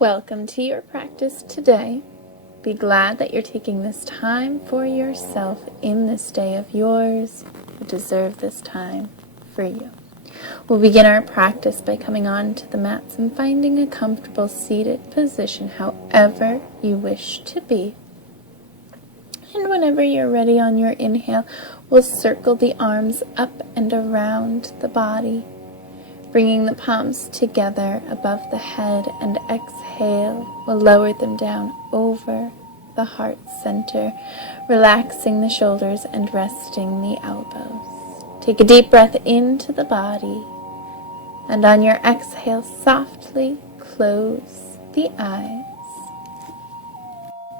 Welcome to your practice today. Be glad that you're taking this time for yourself in this day of yours. You deserve this time for you. We'll begin our practice by coming onto the mats and finding a comfortable seated position however you wish to be. And whenever you're ready on your inhale, we'll circle the arms up and around the body, bringing the palms together above the head, and exhale, we'll lower them down over the heart center, relaxing the shoulders and resting the elbows. Take a deep breath into the body, and on your exhale, softly close the eyes.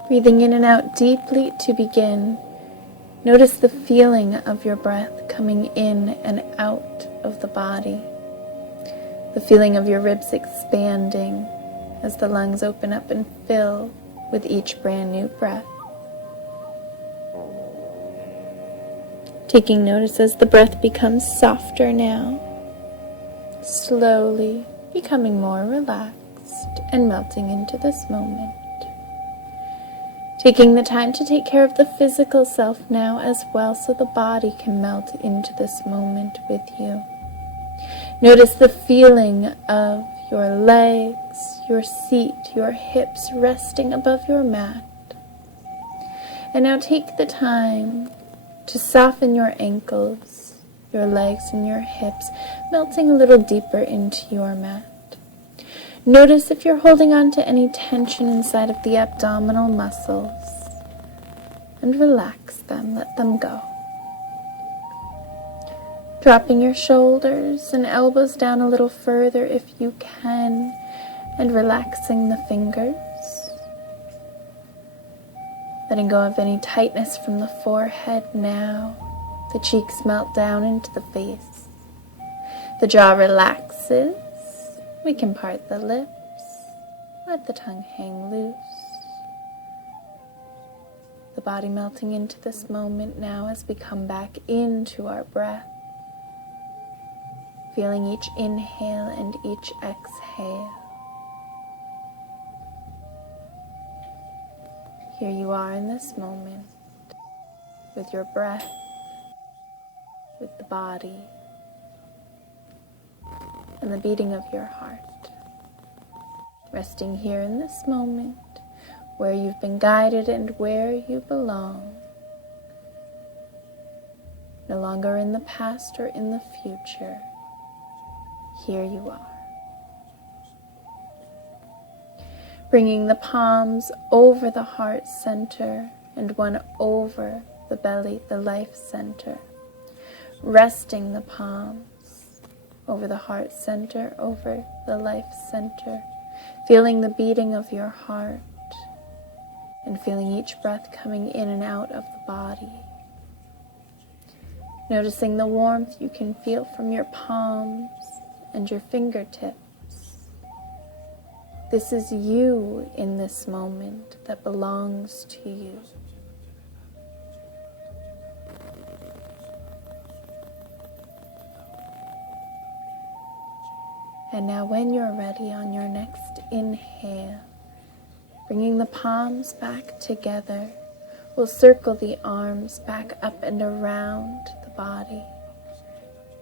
Breathing in and out deeply to begin. Notice the feeling of your breath coming in and out of the body. The feeling of your ribs expanding as the lungs open up and fill with each brand new breath. Taking notice as the breath becomes softer now, slowly becoming more relaxed and melting into this moment. Taking the time to take care of the physical self now as well, so the body can melt into this moment with you. Notice the feeling of your legs, your seat, your hips resting above your mat. And now take the time to soften your ankles, your legs and your hips, melting a little deeper into your mat. Notice if you're holding on to any tension inside of the abdominal muscles, and relax them, let them go. Dropping your shoulders and elbows down a little further if you can, and relaxing the fingers. Letting go of any tightness from the forehead now. The cheeks melt down into the face. The jaw relaxes. We can part the lips. Let the tongue hang loose. The body melting into this moment now as we come back into our breath. Feeling each inhale and each exhale. Here you are in this moment, with your breath, with the body, and the beating of your heart. Resting here in this moment, where you've been guided and where you belong. No longer in the past or in the future. Here you are. Bringing the palms over the heart center and one over the belly, the life center. Resting the palms over the heart center, over the life center. Feeling the beating of your heart and feeling each breath coming in and out of the body. Noticing the warmth you can feel from your palms and your fingertips. This is you in this moment that belongs to you. And now when you're ready, on your next inhale, bringing the palms back together, we'll circle the arms back up and around the body.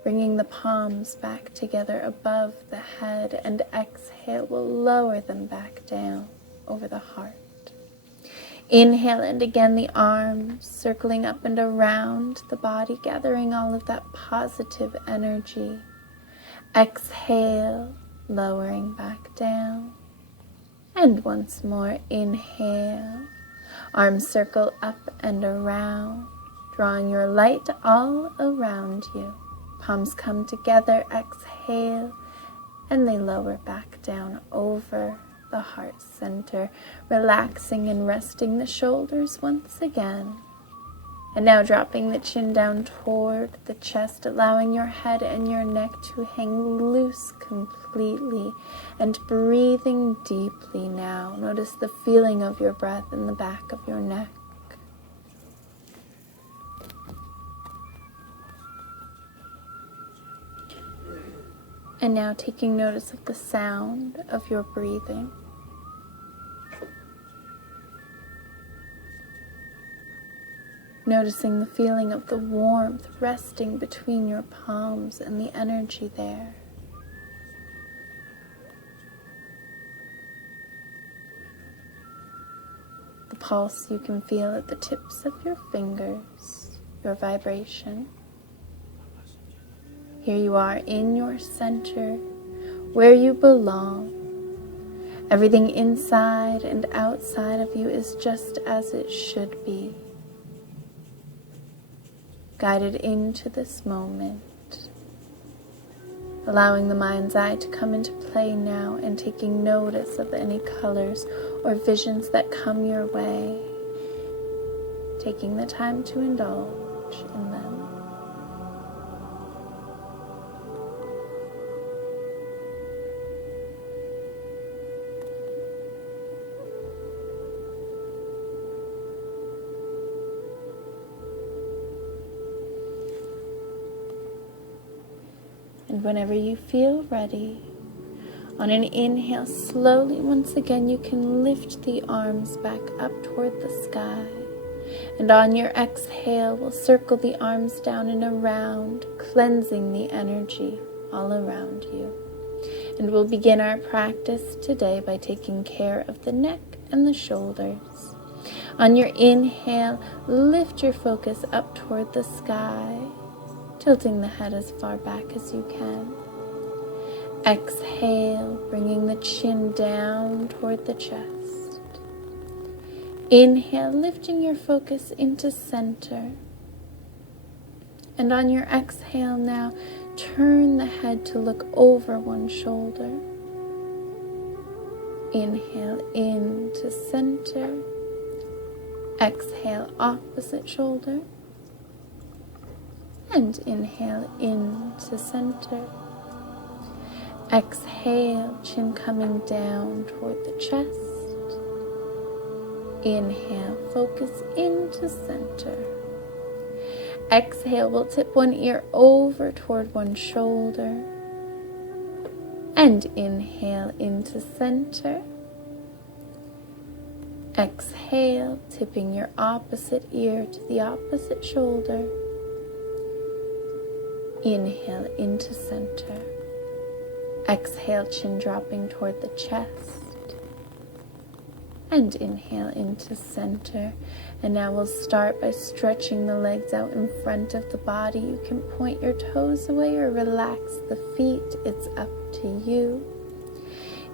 Bringing the palms back together above the head, and exhale, we'll lower them back down over the heart. Inhale, and again the arms circling up and around the body, gathering all of that positive energy. Exhale, lowering back down. And once more, inhale, arms circle up and around, drawing your light all around you. Palms come together, exhale, and they lower back down over the heart center, relaxing and resting the shoulders once again. And now dropping the chin down toward the chest, allowing your head and your neck to hang loose completely, and breathing deeply now. Notice the feeling of your breath in the back of your neck. And now taking notice of the sound of your breathing. Noticing the feeling of the warmth resting between your palms and the energy there. The pulse you can feel at the tips of your fingers, your vibration. Here you are in your center, where you belong. Everything inside and outside of you is just as it should be. Guided into this moment, allowing the mind's eye to come into play now and taking notice of any colors or visions that come your way, taking the time to indulge in them. And whenever you feel ready, on an inhale, slowly once again you can lift the arms back up toward the sky. And on your exhale, we'll circle the arms down and around, cleansing the energy all around you. And we'll begin our practice today by taking care of the neck and the shoulders. On your inhale, lift your focus up toward the sky, tilting the head as far back as you can. Exhale, bringing the chin down toward the chest. Inhale, lifting your focus into center. And on your exhale now, turn the head to look over one shoulder. Inhale into center. Exhale, opposite shoulder. And inhale into center. Exhale, chin coming down toward the chest. Inhale, focus into center. Exhale, we'll tip one ear over toward one shoulder. And inhale into center. Exhale, tipping your opposite ear to the opposite shoulder. Inhale into center. Exhale, chin dropping toward the chest. And inhale into center. And now we'll start by stretching the legs out in front of the body. You can point your toes away or relax the feet. It's up to you.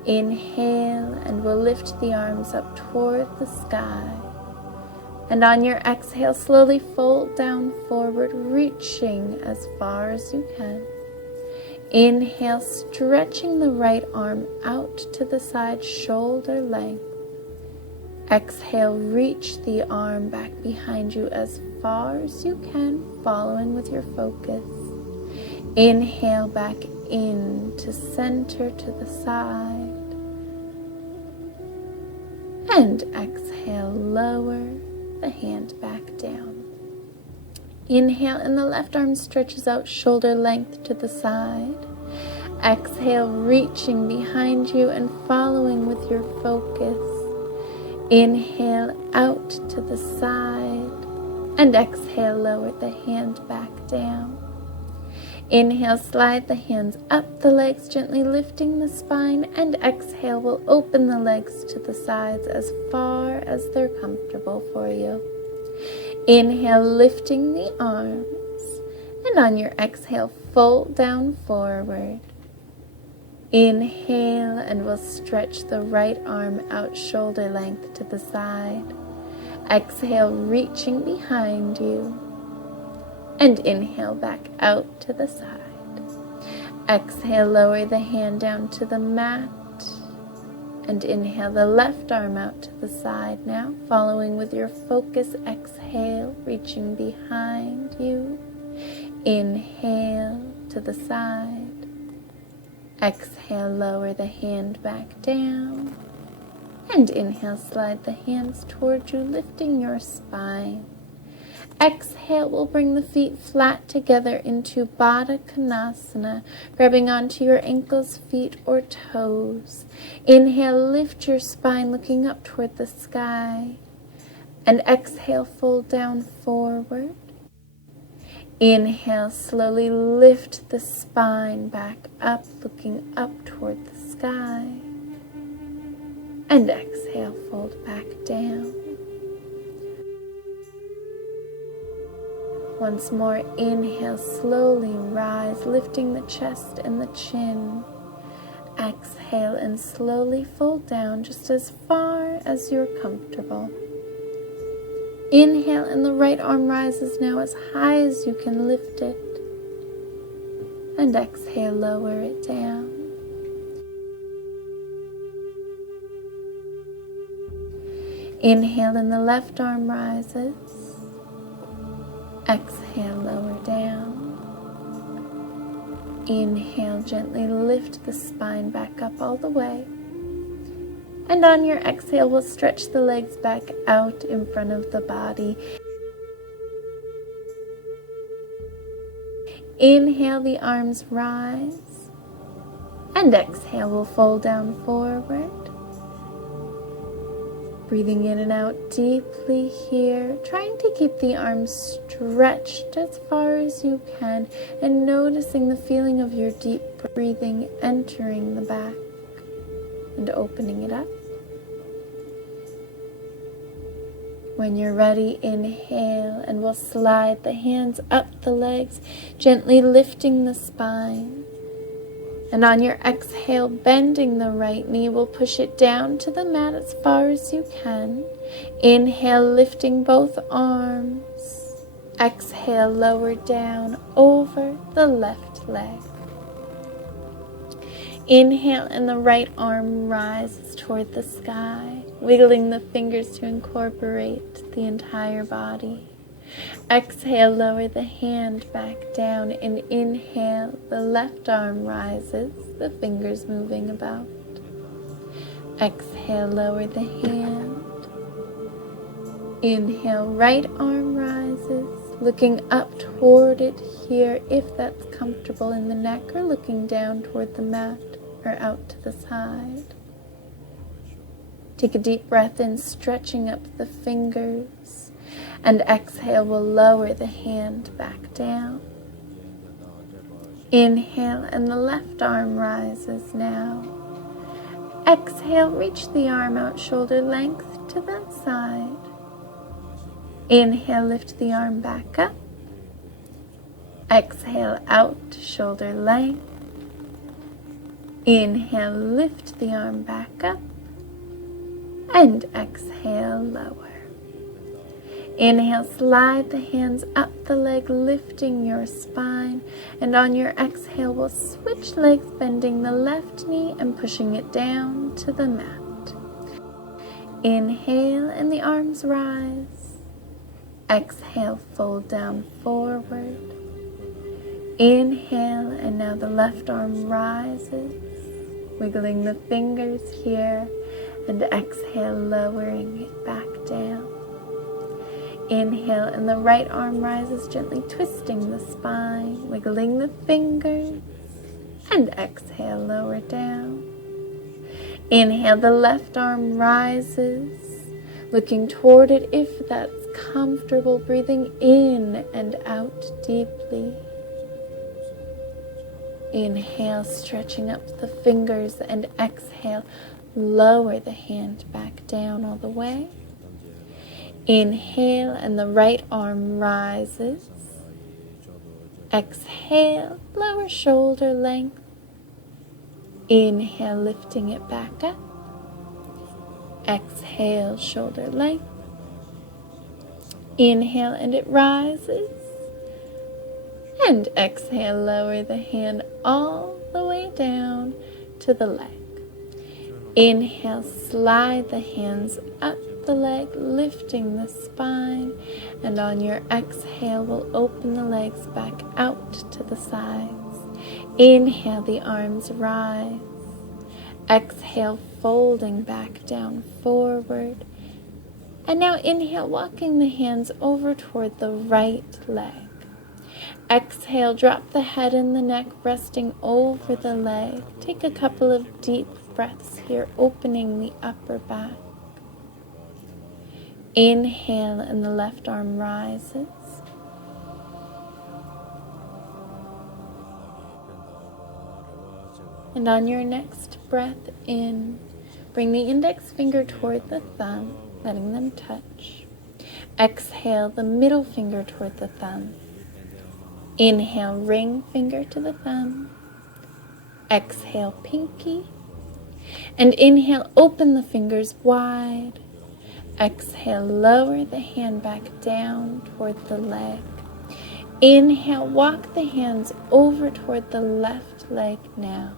Inhale, and we'll lift the arms up toward the sky. And on your exhale, slowly fold down forward, reaching as far as you can. Inhale, stretching the right arm out to the side, shoulder length. Exhale, reach the arm back behind you as far as you can, following with your focus. Inhale, back into center to the side. And exhale, lower the hand back down. Inhale, and the left arm stretches out shoulder length to the side. Exhale, reaching behind you and following with your focus. Inhale, out to the side. And exhale, lower the hand back down. Inhale, slide the hands up the legs, gently lifting the spine. And exhale, we'll open the legs to the sides as far as they're comfortable for you. Inhale, lifting the arms. And on your exhale, fold down forward. Inhale, and we'll stretch the right arm out shoulder length to the side. Exhale, reaching behind you. And inhale, back out to the side. Exhale, lower the hand down to the mat. And inhale the left arm out to the side now, following with your focus. Exhale, reaching behind you. Inhale to the side. Exhale, lower the hand back down. And inhale, slide the hands toward you, lifting your spine. Exhale, we'll bring the feet flat together into Baddha Konasana, grabbing onto your ankles, feet, or toes. Inhale, lift your spine, looking up toward the sky. And exhale, fold down forward. Inhale, slowly lift the spine back up, looking up toward the sky. And exhale, fold back down. Once more, inhale, slowly rise, lifting the chest and the chin. Exhale and slowly fold down just as far as you're comfortable. Inhale and the right arm rises now as high as you can lift it. And exhale, lower it down. Inhale and the left arm rises. Exhale, lower down. Inhale, gently lift the spine back up all the way. And on your exhale, we'll stretch the legs back out in front of the body. Inhale, the arms rise. And exhale, we'll fold down forward. Breathing in and out deeply here, trying to keep the arms stretched as far as you can, and noticing the feeling of your deep breathing entering the back and opening it up. When you're ready, inhale, and we'll slide the hands up the legs, gently lifting the spine. And on your exhale, bending the right knee, we'll push it down to the mat as far as you can. Inhale, lifting both arms. Exhale, lower down over the left leg. Inhale, and the right arm rises toward the sky, wiggling the fingers to incorporate the entire body. Exhale, lower the hand back down, and inhale, the left arm rises, the fingers moving about. Exhale, lower the hand. Inhale, right arm rises, looking up toward it here if that's comfortable in the neck, or looking down toward the mat or out to the side. Take a deep breath in, stretching up the fingers. And exhale, we'll lower the hand back down. Inhale, and the left arm rises now. Exhale, reach the arm out shoulder length to that side. Inhale, lift the arm back up. Exhale, out shoulder length. Inhale, lift the arm back up. And exhale, lower. Inhale, slide the hands up the leg, lifting your spine. And on your exhale, we'll switch legs, bending the left knee and pushing it down to the mat. Inhale, and the arms rise. Exhale, fold down forward. Inhale, and now the left arm rises, wiggling the fingers here. And exhale, lowering it back down. Inhale, and the right arm rises, gently twisting the spine, wiggling the fingers. And exhale, lower down. Inhale, the left arm rises, looking toward it if that's comfortable, breathing in and out deeply. Inhale, stretching up the fingers, and exhale, lower the hand back down all the way. Inhale, and the right arm rises. Exhale, lower shoulder length. Inhale, lifting it back up. Exhale, shoulder length. Inhale, and it rises. And exhale, lower the hand all the way down to the leg. Inhale, slide the hands up the leg, lifting the spine. And on your exhale, we'll open the legs back out to the sides. Inhale, the arms rise. Exhale, folding back down forward. And now inhale, walking the hands over toward the right leg. Exhale, drop the head and the neck, resting over the leg. Take a couple of deep breaths here, opening the upper back. Inhale and the left arm rises. And on your next breath in, bring the index finger toward the thumb, letting them touch. Exhale the middle finger toward the thumb. Inhale, ring finger to the thumb. Exhale, pinky. And inhale, open the fingers wide. Exhale, lower the hand back down toward the leg. Inhale, walk the hands over toward the left leg now.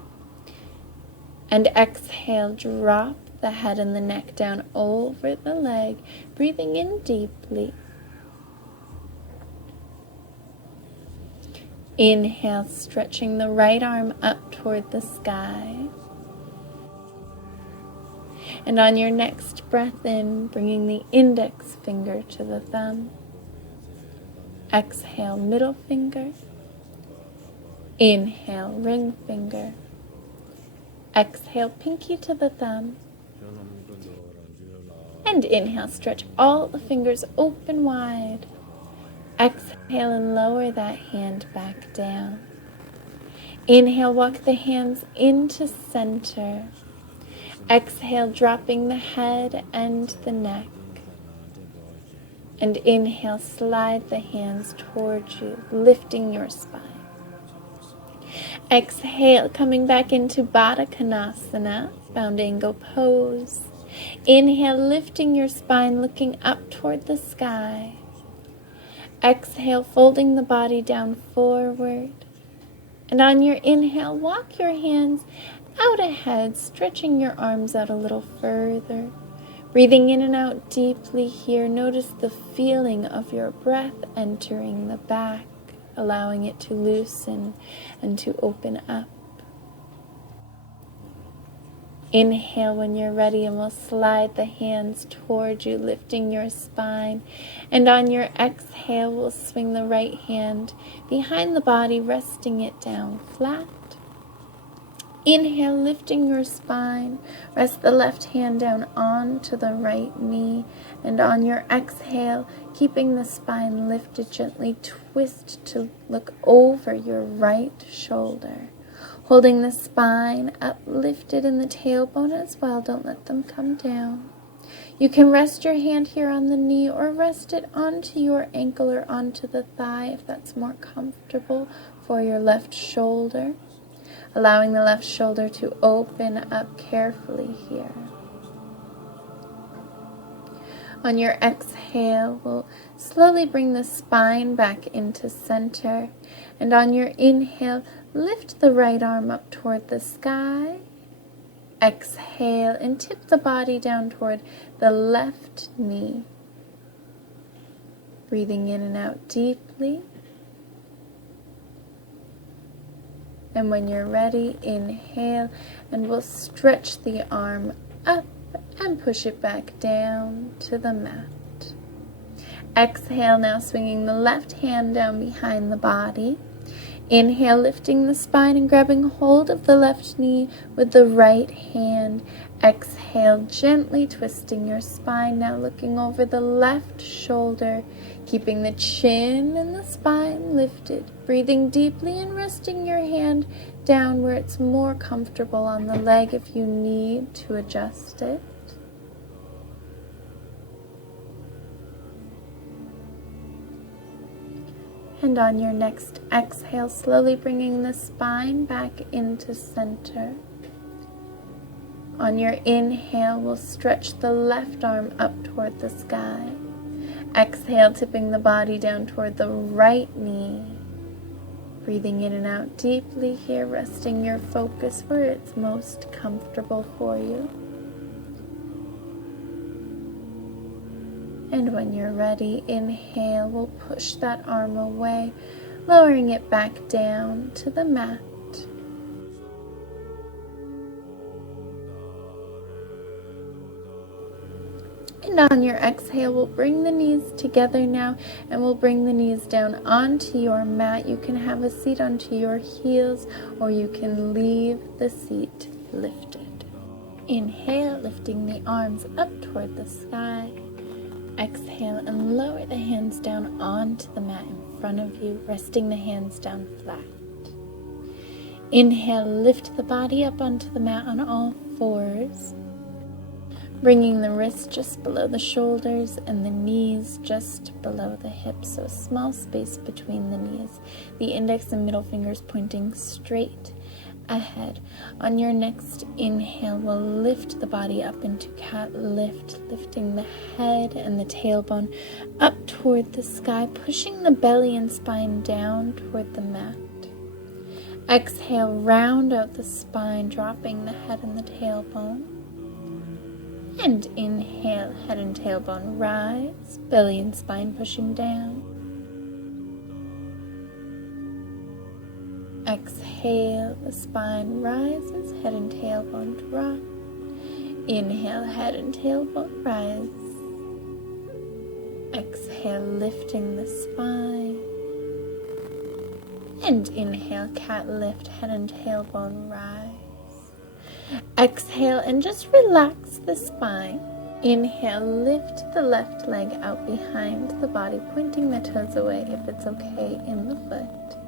And exhale, drop the head and the neck down over the leg, breathing in deeply. Inhale, stretching the right arm up toward the sky. And on your next breath in, bringing the index finger to the thumb. Exhale, middle finger. Inhale, ring finger. Exhale, pinky to the thumb. And inhale, stretch all the fingers open wide. Exhale and lower that hand back down. Inhale, walk the hands into center. Exhale, dropping the head and the neck. And inhale, slide the hands towards you, lifting your spine. Exhale, coming back into Baddha Konasana, bound angle pose. Inhale, lifting your spine, looking up toward the sky. Exhale, folding the body down forward. And on your inhale, walk your hands out ahead, stretching your arms out a little further. Breathing in and out deeply here. Notice the feeling of your breath entering the back, allowing it to loosen and to open up. Inhale when you're ready, and we'll slide the hands towards you, lifting your spine. And on your exhale, we'll swing the right hand behind the body, resting it down flat. Inhale, lifting your spine. Rest the left hand down onto the right knee. And on your exhale, keeping the spine lifted, gently twist to look over your right shoulder. Holding the spine uplifted in the tailbone as well. Don't let them come down. You can rest your hand here on the knee or rest it onto your ankle or onto the thigh if that's more comfortable for your left shoulder. Allowing the left shoulder to open up carefully here. On your exhale, we'll slowly bring the spine back into center. And on your inhale, lift the right arm up toward the sky. Exhale and tip the body down toward the left knee. Breathing in and out deeply. And when you're ready, inhale, and we'll stretch the arm up and push it back down to the mat. Exhale, now swinging the left hand down behind the body. Inhale, lifting the spine and grabbing hold of the left knee with the right hand. Exhale, gently twisting your spine, now looking over the left shoulder, keeping the chin and the spine lifted. Breathing deeply and resting your hand down where it's more comfortable on the leg if you need to adjust it. And on your next exhale, slowly bringing the spine back into center. On your inhale, we'll stretch the left arm up toward the sky. Exhale, tipping the body down toward the right knee. Breathing in and out deeply here, resting your focus where it's most comfortable for you. And when you're ready, inhale, we'll push that arm away, lowering it back down to the mat. And on your exhale, we'll bring the knees together now, and we'll bring the knees down onto your mat. You can have a seat onto your heels, or you can leave the seat lifted. Inhale, lifting the arms up toward the sky. Exhale and lower the hands down onto the mat in front of you, resting the hands down flat. Inhale, lift the body up onto the mat on all fours, bringing the wrists just below the shoulders and the knees just below the hips, so a small space between the knees. The index and middle fingers pointing straight ahead. On your next inhale, we'll lift the body up into cat lift, lifting the head and the tailbone up toward the sky, pushing the belly and spine down toward the mat. Exhale, round out the spine, dropping the head and the tailbone. And inhale, head and tailbone rise, belly and spine pushing down. Exhale, the spine rises, head and tailbone drop. Inhale, head and tailbone rise. Exhale, lifting the spine. And inhale, cat lift, head and tailbone rise. Exhale and just relax the spine. Inhale, lift the left leg out behind the body, pointing the toes away if it's okay in the foot.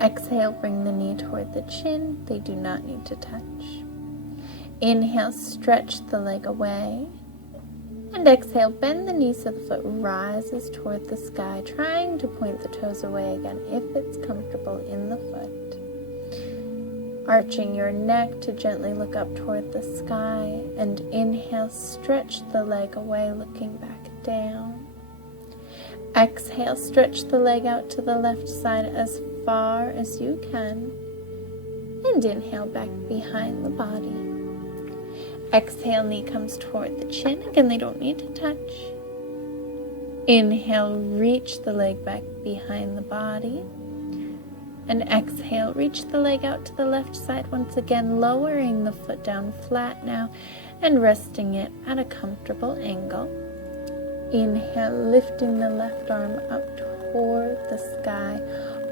Exhale, bring the knee toward the chin. They do not need to touch. Inhale, stretch the leg away. And exhale, bend the knee so the foot rises toward the sky, trying to point the toes away again if it's comfortable in the foot. Arching your neck to gently look up toward the sky. And inhale, stretch the leg away, looking back down. Exhale, stretch the leg out to the left side as far as you can. And inhale, back behind the body. Exhale, knee comes toward the chin. Again, they don't need to touch. Inhale, reach the leg back behind the body. And exhale, reach the leg out to the left side once again, lowering the foot down flat now and resting it at a comfortable angle. Inhale, lifting the left arm up toward the sky,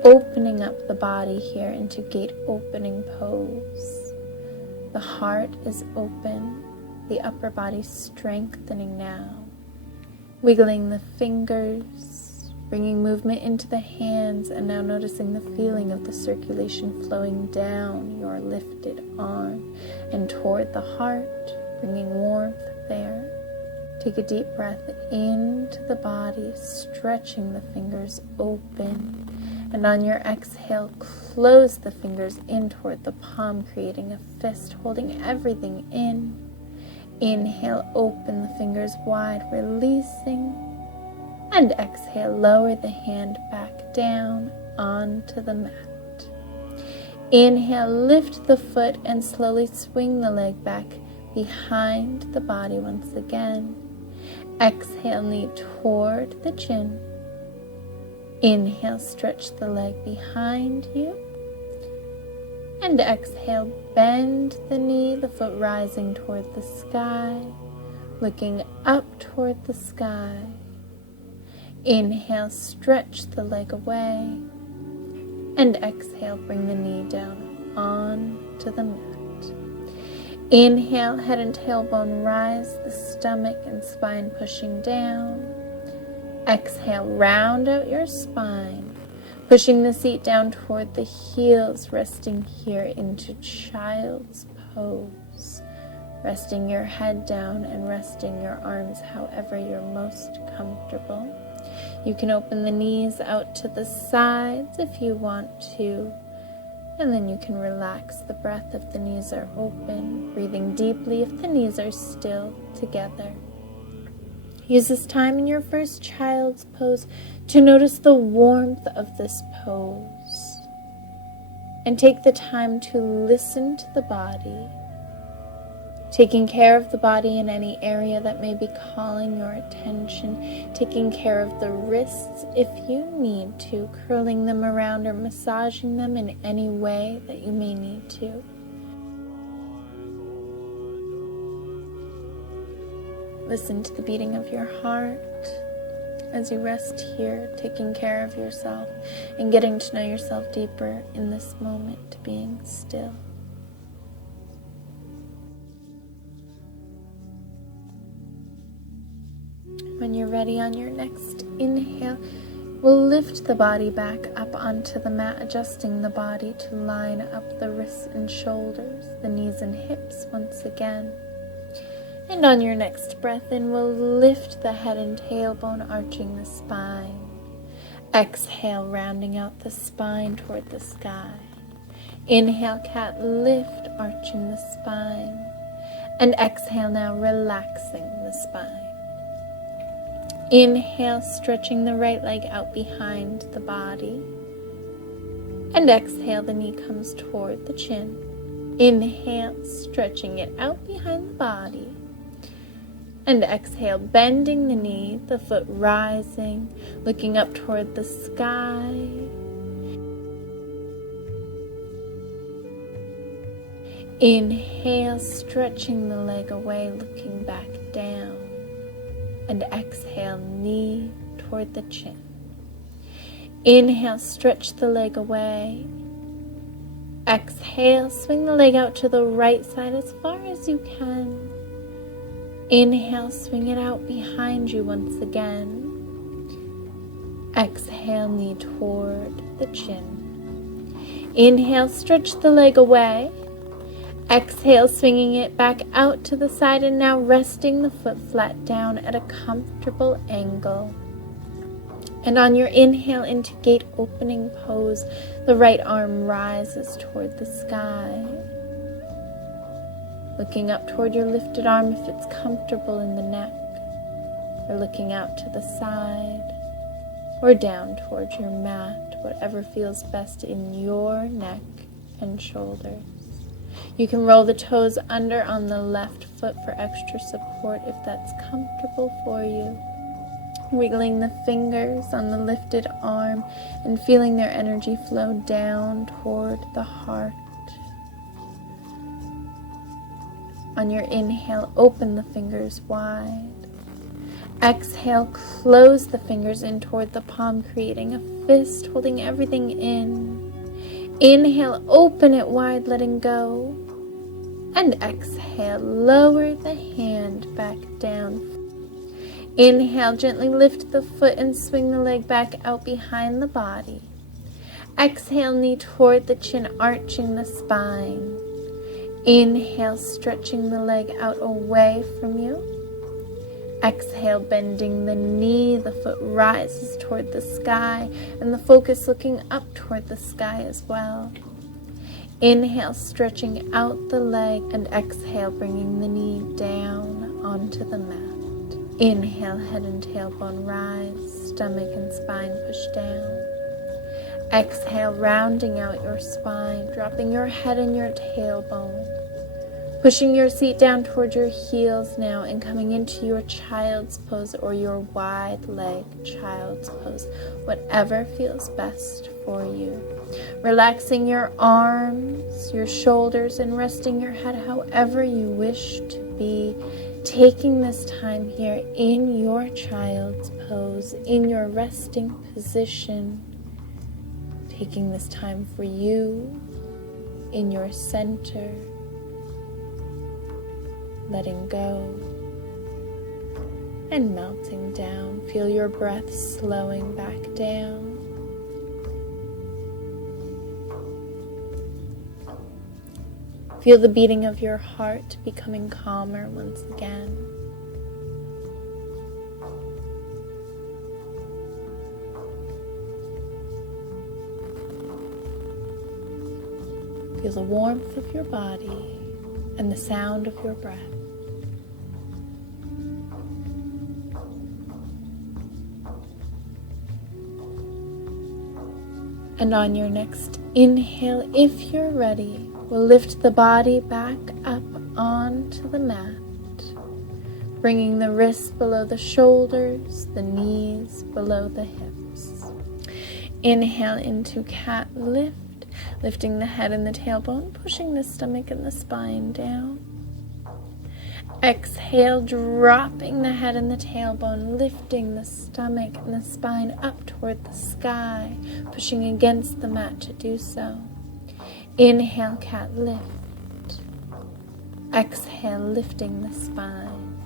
opening up the body here into gate opening pose. The heart is open, the upper body strengthening now. Wiggling the fingers, bringing movement into the hands, and now noticing the feeling of the circulation flowing down your lifted arm and toward the heart, bringing warmth there. Take a deep breath into the body, stretching the fingers open. And on your exhale, close the fingers in toward the palm, creating a fist, holding everything in. Inhale, open the fingers wide, releasing. And exhale, lower the hand back down onto the mat. Inhale, lift the foot and slowly swing the leg back behind the body once again. Exhale, knee toward the chin. Inhale, stretch the leg behind you. And exhale, bend the knee, the foot rising toward the sky, looking up toward the sky. Inhale, stretch the leg away. And exhale, bring the knee down onto the mat. Inhale, head and tailbone rise, the stomach and spine pushing down. Exhale, round out your spine, pushing the seat down toward the heels, resting here into child's pose. Resting your head down and resting your arms however you're most comfortable. You can open the knees out to the sides if you want to, and then you can relax the breath if the knees are open, breathing deeply if the knees are still together. Use this time in your first child's pose to notice the warmth of this pose. And take the time to listen to the body, taking care of the body in any area that may be calling your attention, taking care of the wrists if you need to, curling them around or massaging them in any way that you may need to. Listen to the beating of your heart as you rest here, taking care of yourself and getting to know yourself deeper in this moment, being still. When when you're ready, on your next inhale, we'll lift the body back up onto the mat, adjusting the body to line up the wrists and shoulders, the knees and hips once again. And on your next breath in, we'll lift the head and tailbone, arching the spine. Exhale, rounding out the spine toward the sky. Inhale, cat lift, arching the spine. And exhale now, relaxing the spine. Inhale, stretching the right leg out behind the body. And exhale, the knee comes toward the chin. Inhale, stretching it out behind the body. And exhale, bending the knee, the foot rising, looking up toward the sky. Inhale, stretching the leg away, looking back down. And exhale, knee toward the chin. Inhale, stretch the leg away. Exhale, swing the leg out to the right side as far as you can. Inhale, swing it out behind you once again. Exhale, knee toward the chin. Inhale, stretch the leg away. Exhale, swinging it back out to the side, and now resting the foot flat down at a comfortable angle. And on your inhale into gate opening pose, the right arm rises toward the sky. Looking up toward your lifted arm if it's comfortable in the neck, or looking out to the side, or down towards your mat, whatever feels best in your neck and shoulders. You can roll the toes under on the left foot for extra support if that's comfortable for you. Wiggling the fingers on the lifted arm and feeling their energy flow down toward the heart. On your inhale, open the fingers wide. Exhale, close the fingers in toward the palm, creating a fist, holding everything in. Inhale, open it wide, letting go. And exhale, lower the hand back down. Inhale, gently lift the foot and swing the leg back out behind the body. Exhale, knee toward the chin, arching the spine. Inhale, stretching the leg out away from you. Exhale, bending the knee, the foot rises toward the sky, and the focus looking up toward the sky as well. Inhale, stretching out the leg, and exhale, bringing the knee down onto the mat. Inhale, head and tailbone rise, stomach and spine push down. Exhale, rounding out your spine, dropping your head and your tailbone. Pushing your seat down toward your heels now and coming into your child's pose or your wide leg child's pose, whatever feels best for you. Relaxing your arms, your shoulders, and resting your head however you wish to be. Taking this time here in your child's pose, in your resting position. Taking this time for you in your center. Letting go and melting down. Feel your breath slowing back down. Feel the beating of your heart becoming calmer once again. Feel the warmth of your body and the sound of your breath. And on your next inhale, if you're ready, we'll lift the body back up onto the mat, bringing the wrists below the shoulders, the knees below the hips. Inhale into cat lift, lifting the head and the tailbone, pushing the stomach and the spine down. Exhale, dropping the head and the tailbone, lifting the stomach and the spine up toward the sky, pushing against the mat to do so. Inhale, cat lift. Exhale, lifting the spine.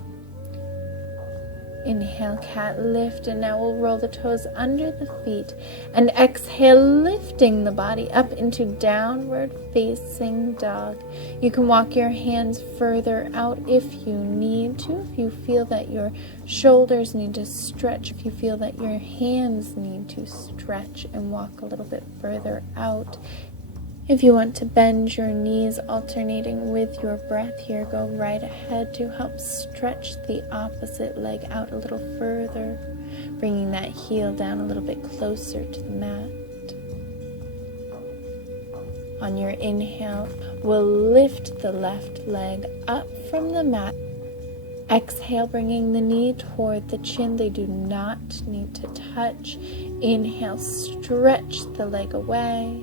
Inhale, cat lift, and now we'll roll the toes under the feet. And exhale, lifting the body up into downward facing dog. You can walk your hands further out if you need to. If you feel that your shoulders need to stretch, if you feel that your hands need to stretch and walk a little bit further out. If you want to bend your knees alternating with your breath here, go right ahead to help stretch the opposite leg out a little further, bringing that heel down a little bit closer to the mat. On your inhale, we'll lift the left leg up from the mat. Exhale, bringing the knee toward the chin. They do not need to touch. Inhale, stretch the leg away.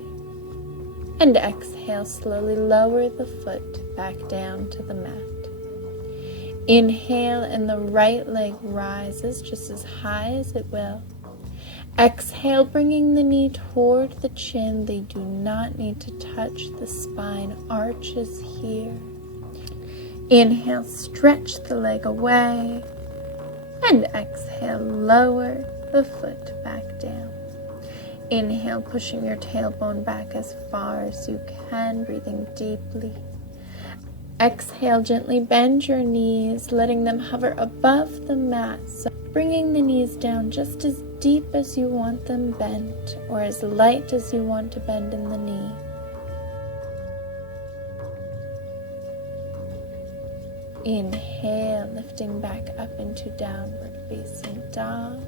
And exhale, slowly lower the foot back down to the mat. Inhale, and the right leg rises just as high as it will. Exhale, bringing the knee toward the chin. They do not need to touch. The spine arches here. Inhale, stretch the leg away. And exhale, lower the foot back down. Inhale, pushing your tailbone back as far as you can, breathing deeply. Exhale, gently bend your knees, letting them hover above the mat. So bringing the knees down just as deep as you want them bent, or as light as you want to bend in the knee. Inhale, lifting back up into downward facing dog.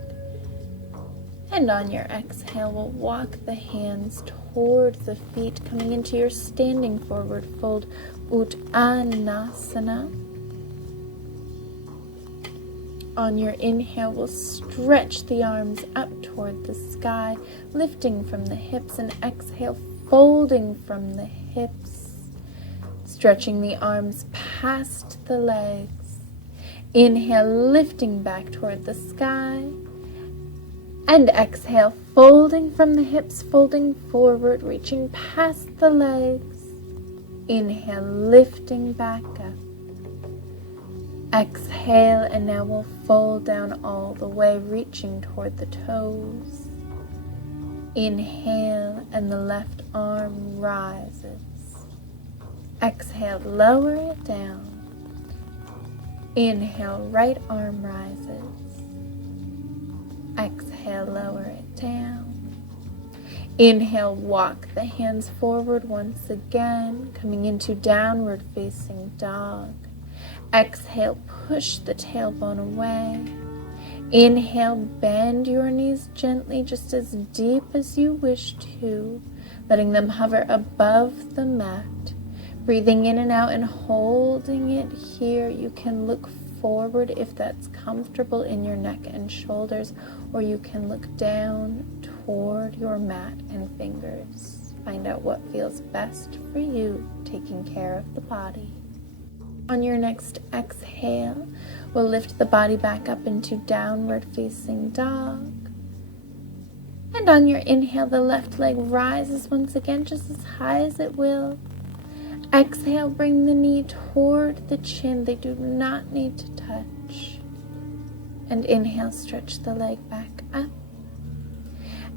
And on your exhale, we'll walk the hands toward the feet, coming into your standing forward fold, Uttanasana. On your inhale, we'll stretch the arms up toward the sky, lifting from the hips, and exhale, folding from the hips, stretching the arms past the legs. Inhale, lifting back toward the sky. And exhale, folding from the hips, folding forward, reaching past the legs. Inhale, lifting back up. Exhale, and now we'll fold down all the way, reaching toward the toes. Inhale, and the left arm rises. Exhale, lower it down. Inhale, right arm rises. Exhale, lower it down. Inhale, walk the hands forward once again, coming into downward facing dog. Exhale, push the tailbone away. Inhale, bend your knees gently, just as deep as you wish to, letting them hover above the mat. Breathing in and out and holding it here. You can look forward if that's comfortable in your neck and shoulders, or you can look down toward your mat and fingers. Find out what feels best for you, taking care of the body. On your next exhale, we'll lift the body back up into downward facing dog. And on your inhale, the left leg rises once again, just as high as it will. Exhale, bring the knee toward the chin. They do not need to touch. And inhale, stretch the leg back up.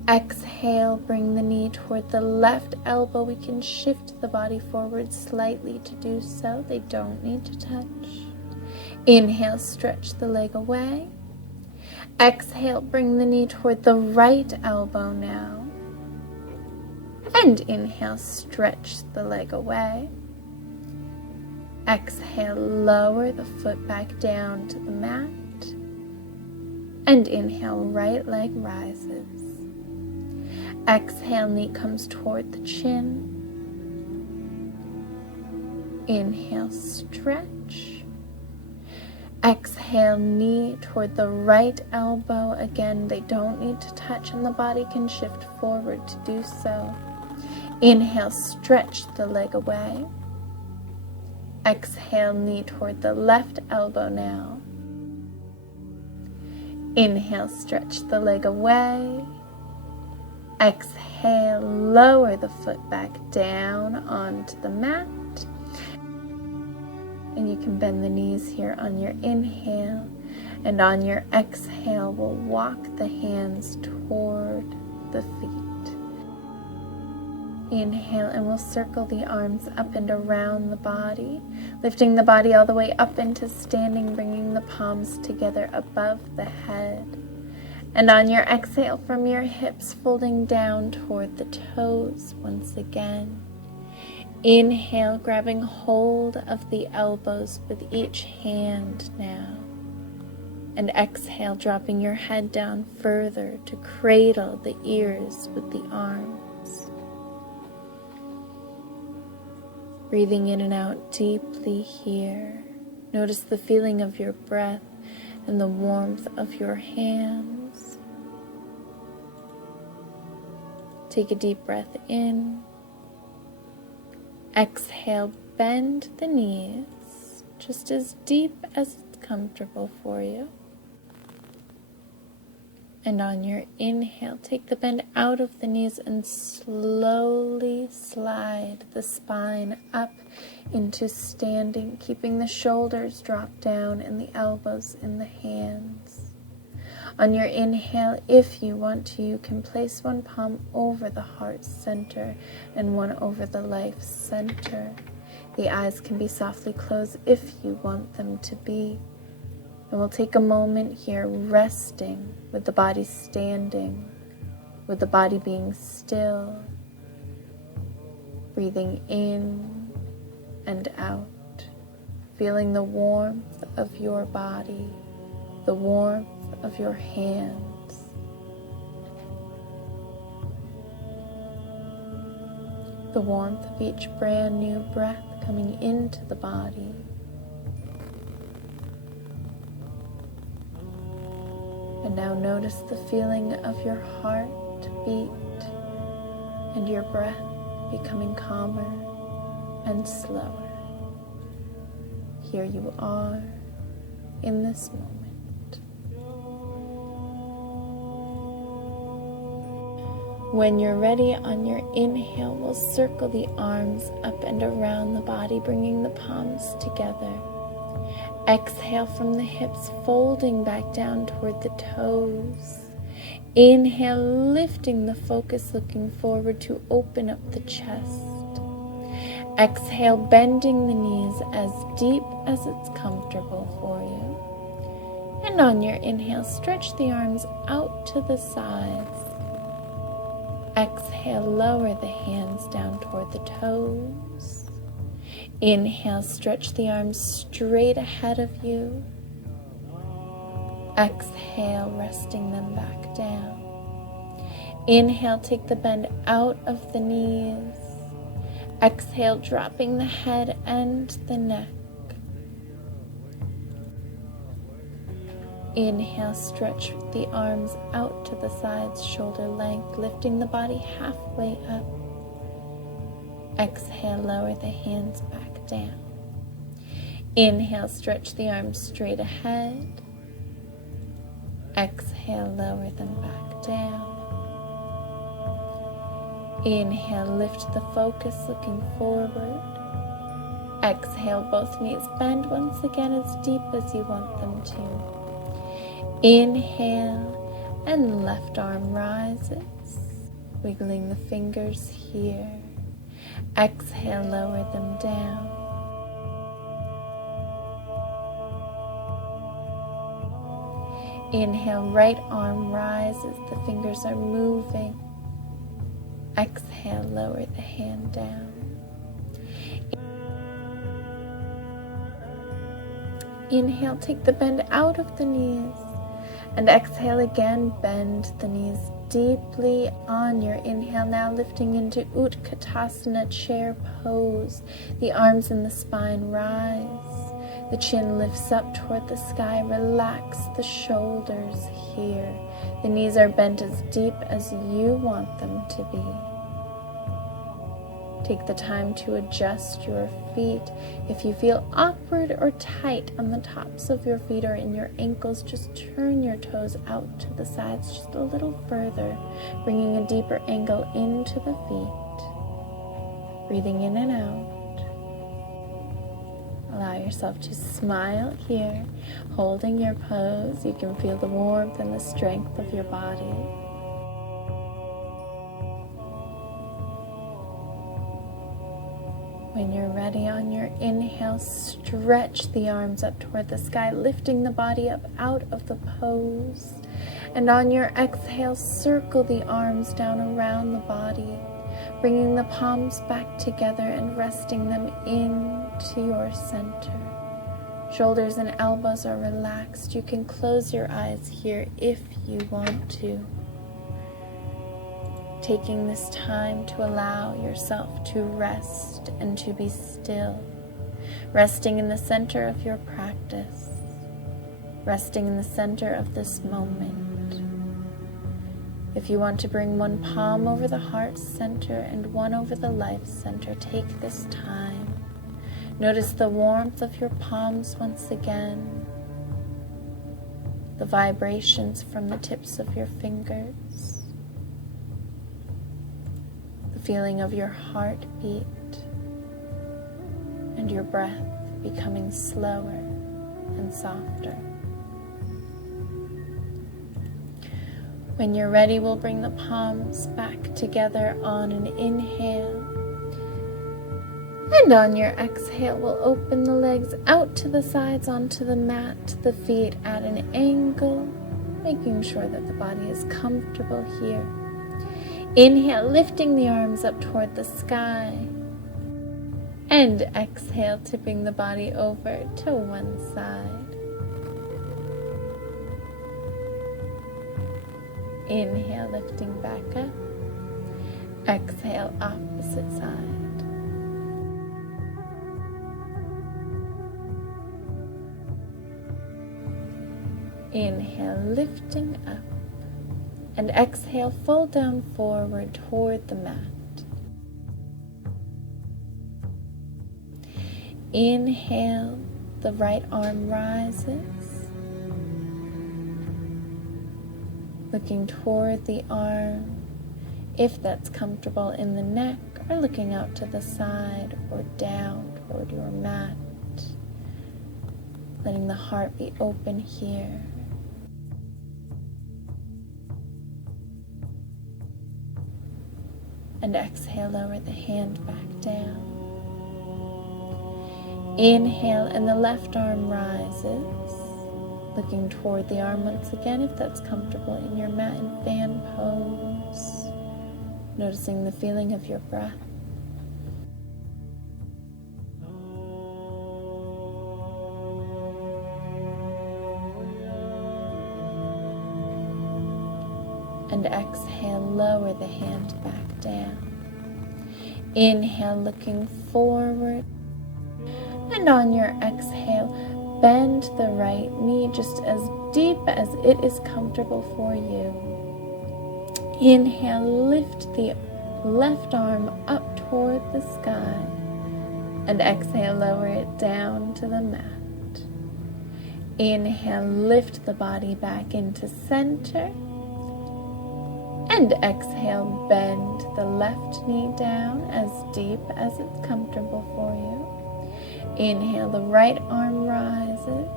Exhale, bring the knee toward the left elbow. We can shift the body forward slightly to do so. They don't need to touch. Inhale, stretch the leg away. Exhale, bring the knee toward the right elbow now. And inhale, stretch the leg away. Exhale, lower the foot back down to the mat. And inhale, right leg rises. Exhale, knee comes toward the chin. Inhale, stretch. Exhale, knee toward the right elbow. Again, they don't need to touch, and the body can shift forward to do so. Inhale, stretch the leg away. Exhale, knee toward the left elbow now. Inhale, stretch the leg away. Exhale, lower the foot back down onto the mat. And you can bend the knees here on your inhale, and on your exhale, we'll walk the hands toward the feet. Inhale, and we'll circle the arms up and around the body, lifting the body all the way up into standing, bringing the palms together above the head. And on your exhale, from your hips, folding down toward the toes once again. Inhale, grabbing hold of the elbows with each hand now. And exhale, dropping your head down further to cradle the ears with the arms. Breathing in and out deeply here. Notice the feeling of your breath and the warmth of your hands. Take a deep breath in. Exhale, bend the knees just as deep as it's comfortable for you. And on your inhale, take the bend out of the knees and slowly slide the spine up into standing, keeping the shoulders dropped down and the elbows in the hands. On your inhale, if you want to, you can place one palm over the heart center and one over the life center. The eyes can be softly closed if you want them to be. And we'll take a moment here resting with the body standing, with the body being still, breathing in and out, feeling the warmth of your body, the warmth of your hands. The warmth of each brand new breath coming into the body. And now notice the feeling of your heart beat and your breath becoming calmer and slower. Here you are in this moment. When you're ready, on your inhale, we'll circle the arms up and around the body, bringing the palms together. Exhale from the hips, folding back down toward the toes. Inhale, lifting the focus, looking forward to open up the chest. Exhale, bending the knees as deep as it's comfortable for you. And on your inhale, stretch the arms out to the sides. Exhale, lower the hands down toward the toes. Inhale, stretch the arms straight ahead of you. Exhale, resting them back down. Inhale, take the bend out of the knees. Exhale, dropping the head and the neck. Inhale, stretch the arms out to the sides, shoulder length, lifting the body halfway up. Exhale, lower the hands back down. Inhale, stretch the arms straight ahead. Exhale, lower them back down. Inhale, lift the focus, looking forward. Exhale, both knees bend once again as deep as you want them to. Inhale, and left arm rises, wiggling the fingers here. Exhale, lower them down. Inhale, right arm rises, the fingers are moving. Exhale, lower the hand down. Inhale, take the bend out of the knees. And exhale again, bend the knees deeply on your inhale. Now lifting into Utkatasana, chair pose. The arms and the spine rise. The chin lifts up toward the sky. Relax the shoulders here. The knees are bent as deep as you want them to be. Take the time to adjust your feet. If you feel awkward or tight on the tops of your feet or in your ankles, just turn your toes out to the sides just a little further, bringing a deeper angle into the feet. Breathing in and out. Allow yourself to smile here, holding your pose. You can feel the warmth and the strength of your body. When you're ready, on your inhale, stretch the arms up toward the sky, lifting the body up out of the pose. And on your exhale, circle the arms down around the body, bringing the palms back together and resting them into your center. Shoulders and elbows are relaxed. You can close your eyes here if you want to. Taking this time to allow yourself to rest and to be still. Resting in the center of your practice. Resting in the center of this moment. If you want to bring one palm over the heart center and one over the life center, take this time. Notice the warmth of your palms once again. The vibrations from the tips of your fingers. The feeling of your heartbeat and your breath becoming slower and softer. When you're ready, we'll bring the palms back together on an inhale. And on your exhale, we'll open the legs out to the sides onto the mat, the feet at an angle, making sure that the body is comfortable here. Inhale, lifting the arms up toward the sky. And exhale, tipping the body over to one side. Inhale, lifting back up. Exhale, opposite side. Inhale, lifting up. And exhale, fold down forward toward the mat. Inhale, the right arm rises. Looking toward the arm, if that's comfortable in the neck, or looking out to the side or down toward your mat. Letting the heart be open here. And exhale, lower the hand back down. Inhale, and the left arm rises. Looking toward the arm once again, if that's comfortable in your mat and fan pose. Noticing the feeling of your breath. And exhale, lower the hand back down. Inhale, looking forward. And on your exhale, bend the right knee just as deep as it is comfortable for you. Inhale, lift the left arm up toward the sky. And exhale, lower it down to the mat. Inhale, lift the body back into center. And exhale, bend the left knee down as deep as it's comfortable for you. Inhale, the right arm rises.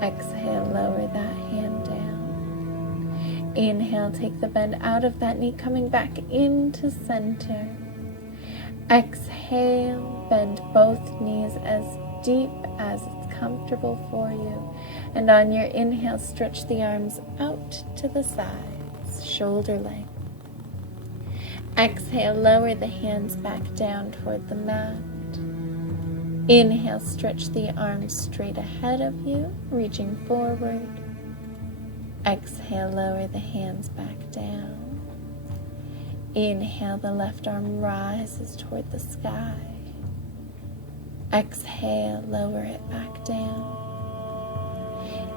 Exhale, lower that hand down. Inhale, take the bend out of that knee, coming back into center. Exhale, bend both knees as deep as it's comfortable for you. And on your inhale, stretch the arms out to the sides, shoulder length. Exhale, lower the hands back down toward the mat. Inhale, stretch the arms straight ahead of you, reaching forward. Exhale, lower the hands back down. Inhale, the left arm rises toward the sky. Exhale, lower it back down.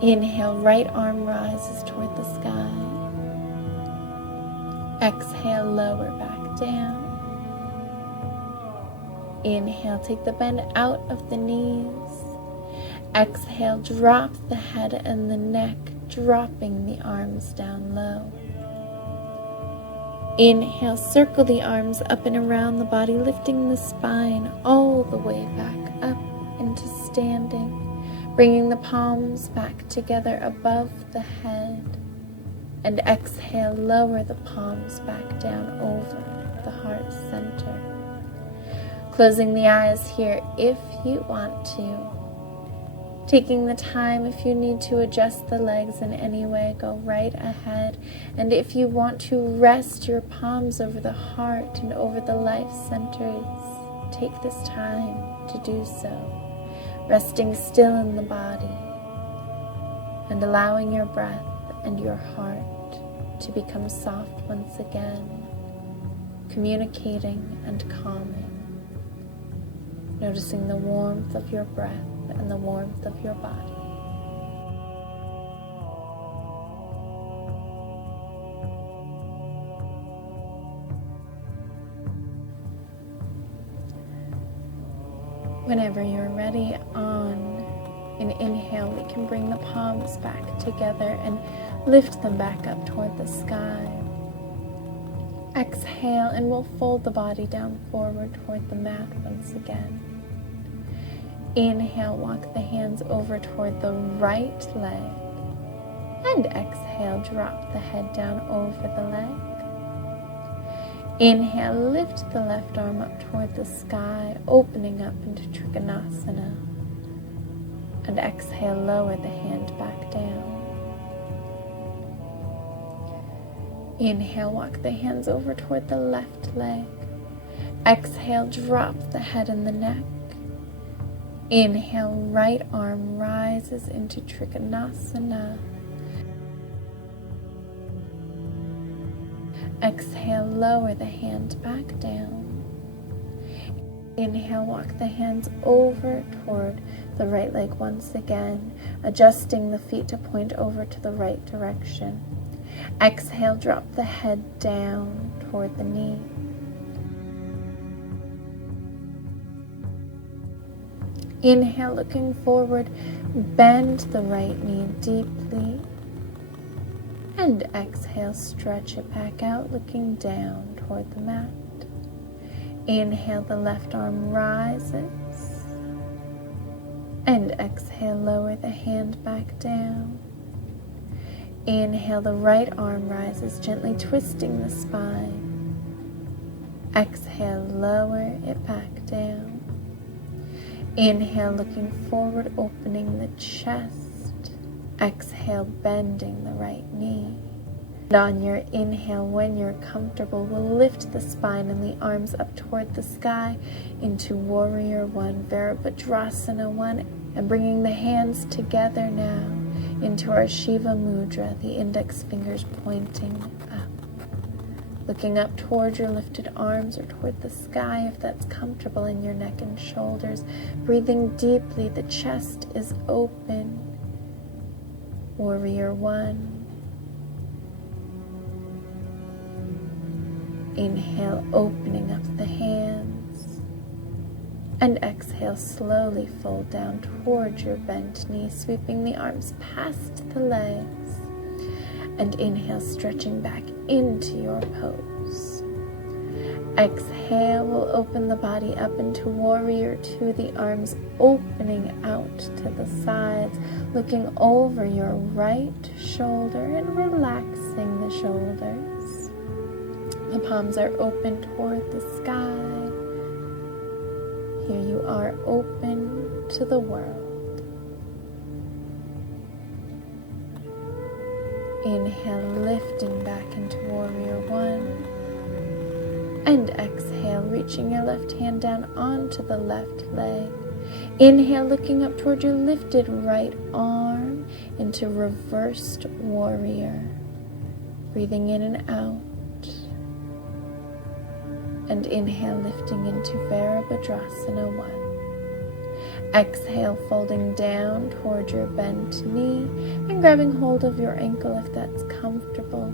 Inhale, right arm rises toward the sky. Exhale, lower back down. Inhale, take the bend out of the knees. Exhale, drop the head and the neck, dropping the arms down low. Inhale, circle the arms up and around the body, lifting the spine all the way back up. into standing, bringing the palms back together above the head. And exhale, lower the palms back down over the heart center. Closing the eyes here if you want to. Taking the time, if you need to adjust the legs in any way, go right ahead. And if you want to rest your palms over the heart and over the life centers, take this time to do so. Resting still in the body and allowing your breath and your heart to become soft once again, communicating and calming. Noticing the warmth of your breath and the warmth of your body. Whenever you're ready, on an inhale, we can bring the palms back together and lift them back up toward the sky. Exhale, and we'll fold the body down forward toward the mat once again. Inhale, walk the hands over toward the right leg. And exhale, drop the head down over the leg. Inhale, lift the left arm up toward the sky, opening up into Trikonasana. And exhale, lower the hand back down. Inhale, walk the hands over toward the left leg. Exhale, drop the head and the neck. Inhale, right arm rises into Trikonasana. Exhale, lower the hand back down. Inhale, walk the hands over toward the right leg once again, adjusting the feet to point over to the right direction. Exhale, drop the head down toward the knee. Inhale, looking forward, bend the right knee deeply. And exhale, stretch it back out, looking down toward the mat. Inhale, the left arm rises. And exhale, lower the hand back down. Inhale, the right arm rises, gently twisting the spine. Exhale, lower it back down. Inhale, looking forward, opening the chest. Exhale, bending the right knee. And on your inhale, when you're comfortable, we'll lift the spine and the arms up toward the sky into Warrior One, Virabhadrasana One, and bringing the hands together now into our Shiva Mudra, the index fingers pointing up. Looking up toward your lifted arms or toward the sky if that's comfortable in your neck and shoulders. Breathing deeply, the chest is open. Warrior One. Inhale, opening up the hands. And exhale, slowly fold down toward your bent knee, sweeping the arms past the legs. And inhale, stretching back into your pose. Exhale, we'll open the body up into Warrior Two, the arms opening out to the sides, looking over your right shoulder and relaxing the shoulders. The palms are open toward the sky. Here you are, open to the world. Inhale, lifting back into Warrior One. And exhale, reaching your left hand down onto the left leg. Inhale, looking up toward your lifted right arm into Reversed Warrior. Breathing in and out. And inhale, lifting into Virabhadrasana One. Exhale, folding down toward your bent knee and grabbing hold of your ankle if that's comfortable.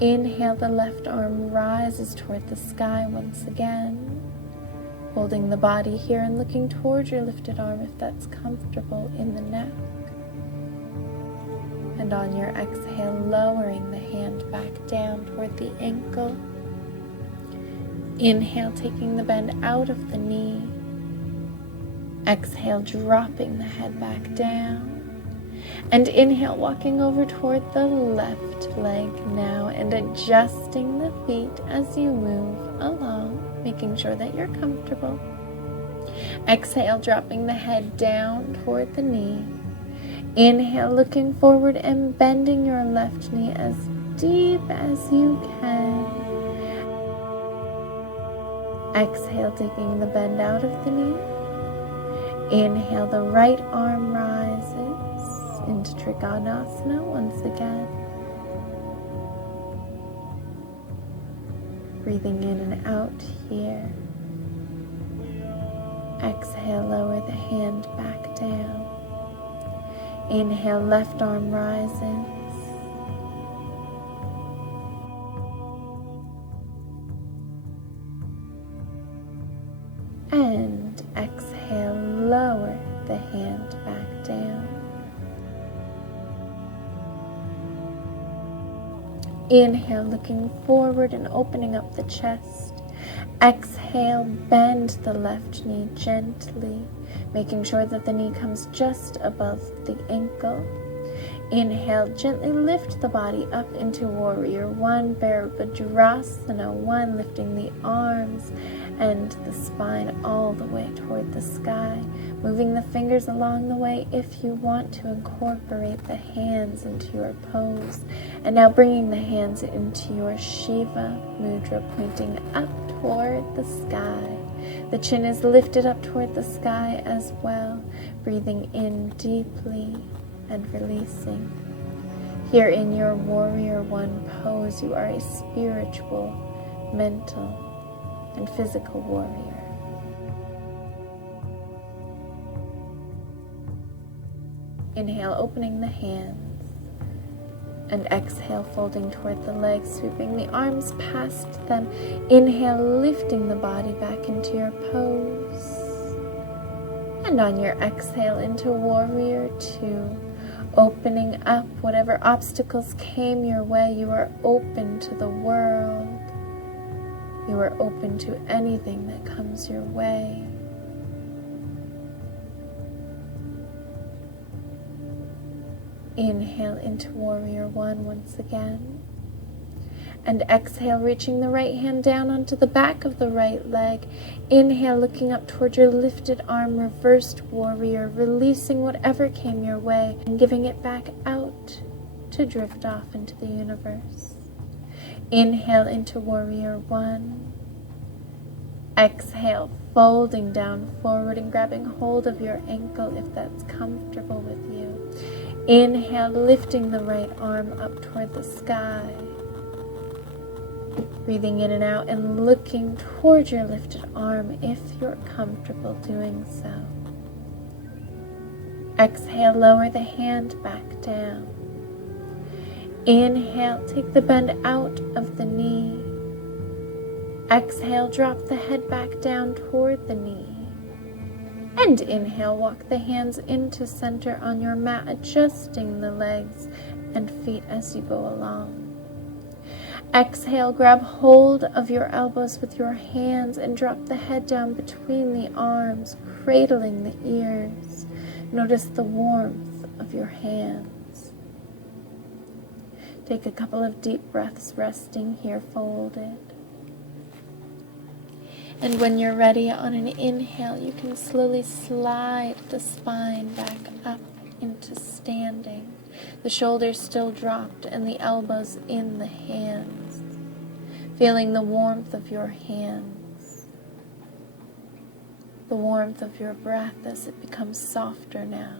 Inhale, the left arm rises toward the sky once again. Holding the body here and looking toward your lifted arm if that's comfortable in the neck. And on your exhale, lowering the hand back down toward the ankle. Inhale, taking the bend out of the knee. Exhale, dropping the head back down. And inhale, walking over toward the left leg now and adjusting the feet as you move along, making sure that you're comfortable. Exhale, dropping the head down toward the knee. Inhale, looking forward and bending your left knee as deep as you can. Exhale, taking the bend out of the knee. Inhale, the right arm rises into Trikonasana once again. Breathing in and out here. Exhale, lower the hand back down. Inhale, left arm rises. And exhale, lower the hand back down. Inhale, looking forward and opening up the chest. Exhale, bend the left knee gently, making sure that the knee comes just above the ankle. Inhale, gently lift the body up into Warrior One, Virabhadrasana 1, lifting the arms and the spine all the way toward the sky, moving the fingers along the way if you want to incorporate the hands into your pose. And now bringing the hands into your Shiva Mudra, pointing up toward the sky. The chin is lifted up toward the sky as well, breathing in deeply and releasing. Here in your Warrior One pose, you are a spiritual, mental, and physical warrior. Inhale, opening the hands, and exhale, folding toward the legs, sweeping the arms past them. Inhale, lifting the body back into your pose. And on your exhale into Warrior Two, opening up whatever obstacles came your way. You are open to the world. You are open to anything that comes your way. Inhale into Warrior One once again. And exhale, reaching the right hand down onto the back of the right leg. Inhale, looking up toward your lifted arm, reversed warrior, releasing whatever came your way and giving it back out to drift off into the universe. Inhale into Warrior One. Exhale, folding down forward and grabbing hold of your ankle if that's comfortable with you. Inhale, lifting the right arm up toward the sky. Breathing in and out and looking toward your lifted arm if you're comfortable doing so. Exhale, lower the hand back down. Inhale, take the bend out of the knee. Exhale, drop the head back down toward the knee. And inhale, walk the hands into center on your mat, adjusting the legs and feet as you go along. Exhale, grab hold of your elbows with your hands and drop the head down between the arms, cradling the ears. Notice the warmth of your hands. Take a couple of deep breaths, resting here folded. And when you're ready, on an inhale, you can slowly slide the spine back up into standing. The shoulders still dropped and the elbows in the hands. Feeling the warmth of your hands. The warmth of your breath as it becomes softer now.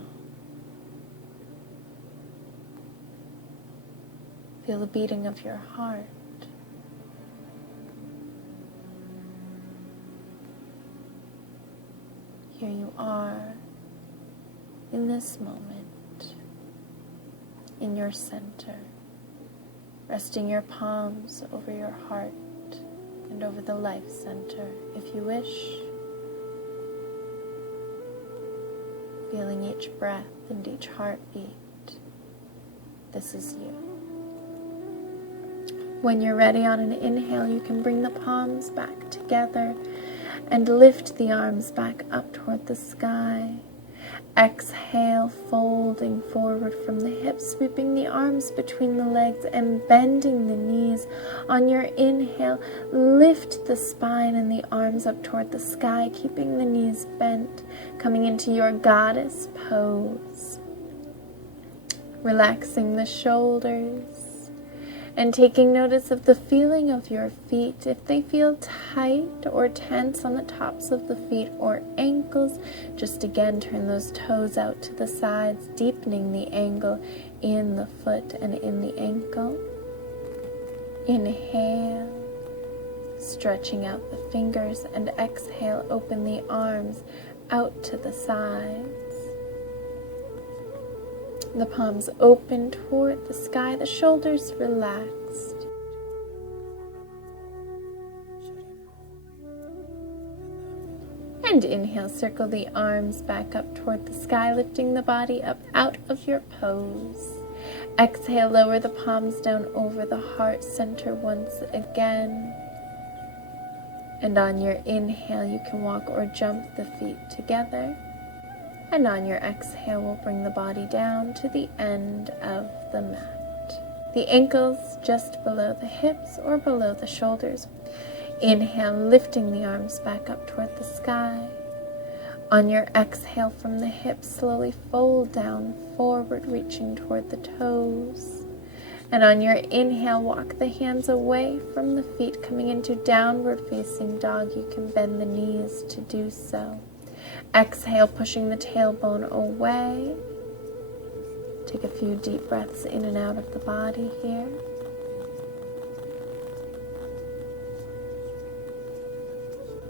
Feel the beating of your heart. Here you are in this moment, in your center, resting your palms over your heart and over the life center, if you wish. Feeling each breath and each heartbeat. This is you. When you're ready, on an inhale, you can bring the palms back together and lift the arms back up toward the sky. Exhale, folding forward from the hips, sweeping the arms between the legs and bending the knees. On your inhale, lift the spine and the arms up toward the sky, keeping the knees bent, coming into your goddess pose. Relaxing the shoulders and taking notice of the feeling of your feet. If they feel tight or tense on the tops of the feet or ankles, just again turn those toes out to the sides, deepening the angle in the foot and in the ankle. Inhale, stretching out the fingers, and exhale, open the arms out to the sides. The palms open toward the sky, the shoulders relaxed. And inhale, circle the arms back up toward the sky, lifting the body up out of your pose. Exhale, lower the palms down over the heart center once again. And on your inhale, you can walk or jump the feet together. And on your exhale, we'll bring the body down to the end of the mat. The ankles just below the hips or below the shoulders. Inhale, lifting the arms back up toward the sky. On your exhale from the hips, slowly fold down forward, reaching toward the toes. And on your inhale, walk the hands away from the feet, coming into downward facing dog. You can bend the knees to do so. Exhale, pushing the tailbone away. Take a few deep breaths in and out of the body here.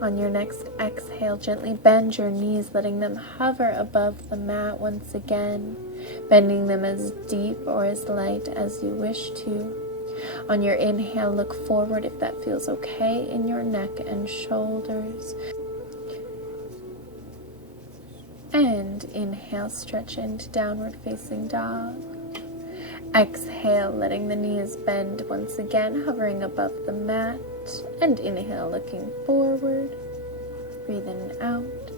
On your next exhale, gently bend your knees, letting them hover above the mat once again, bending them as deep or as light as you wish to. On your inhale, look forward if that feels okay in your neck and shoulders. And inhale, stretch into downward facing dog. Exhale, letting the knees bend once again, hovering above the mat. And inhale, looking forward. Breathe in and out.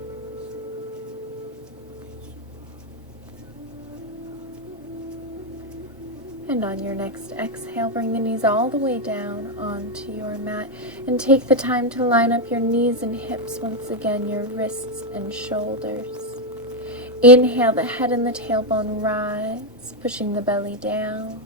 And on your next exhale, bring the knees all the way down onto your mat. And take the time to line up your knees and hips once again, your wrists and shoulders. Inhale, the head and the tailbone rise, pushing the belly down.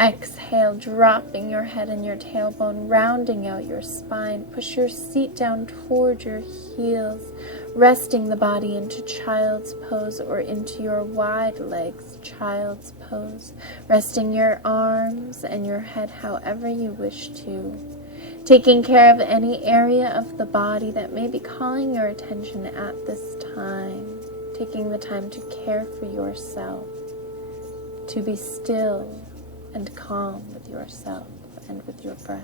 Exhale, dropping your head and your tailbone, rounding out your spine. Push your seat down toward your heels, resting the body into child's pose or into your wide legs, child's pose. Resting your arms and your head however you wish to. Taking care of any area of the body that may be calling your attention at this time. Taking the time to care for yourself, to be still and calm with yourself and with your breath.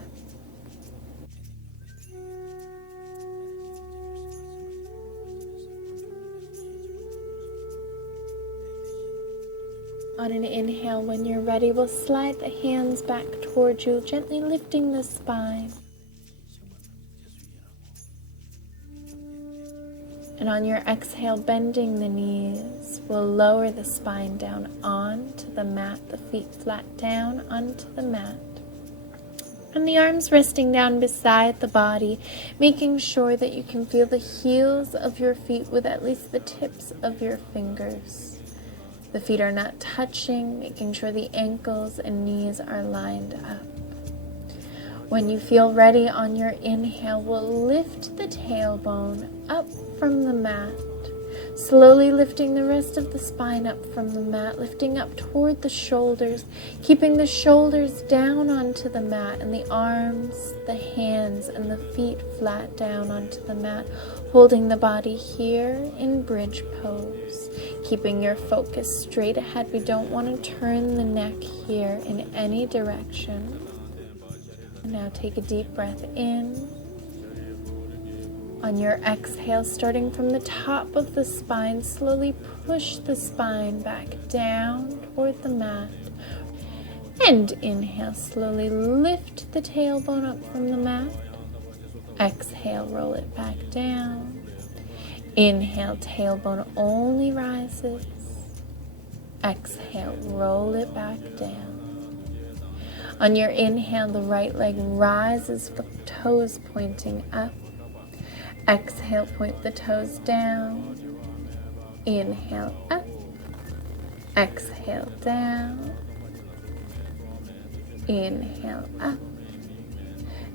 On an inhale, when you're ready, we'll slide the hands back towards you, gently lifting the spine. And on your exhale, bending the knees, we'll lower the spine down onto the mat, the feet flat down onto the mat. And the arms resting down beside the body, making sure that you can feel the heels of your feet with at least the tips of your fingers. The feet are not touching, making sure the ankles and knees are lined up. When you feel ready on your inhale, we'll lift the tailbone up from the mat, slowly lifting the rest of the spine up from the mat, lifting up toward the shoulders, keeping the shoulders down onto the mat and the arms, the hands, and the feet flat down onto the mat, holding the body here in bridge pose, keeping your focus straight ahead. We don't want to turn the neck here in any direction. Now take a deep breath in. On your exhale, starting from the top of the spine, slowly push the spine back down toward the mat. And inhale, slowly lift the tailbone up from the mat. Exhale, roll it back down. Inhale, tailbone only rises. Exhale, roll it back down. On your inhale, the right leg rises, the toes pointing up. Exhale, point the toes down. Inhale, up. Exhale, down. Inhale, up.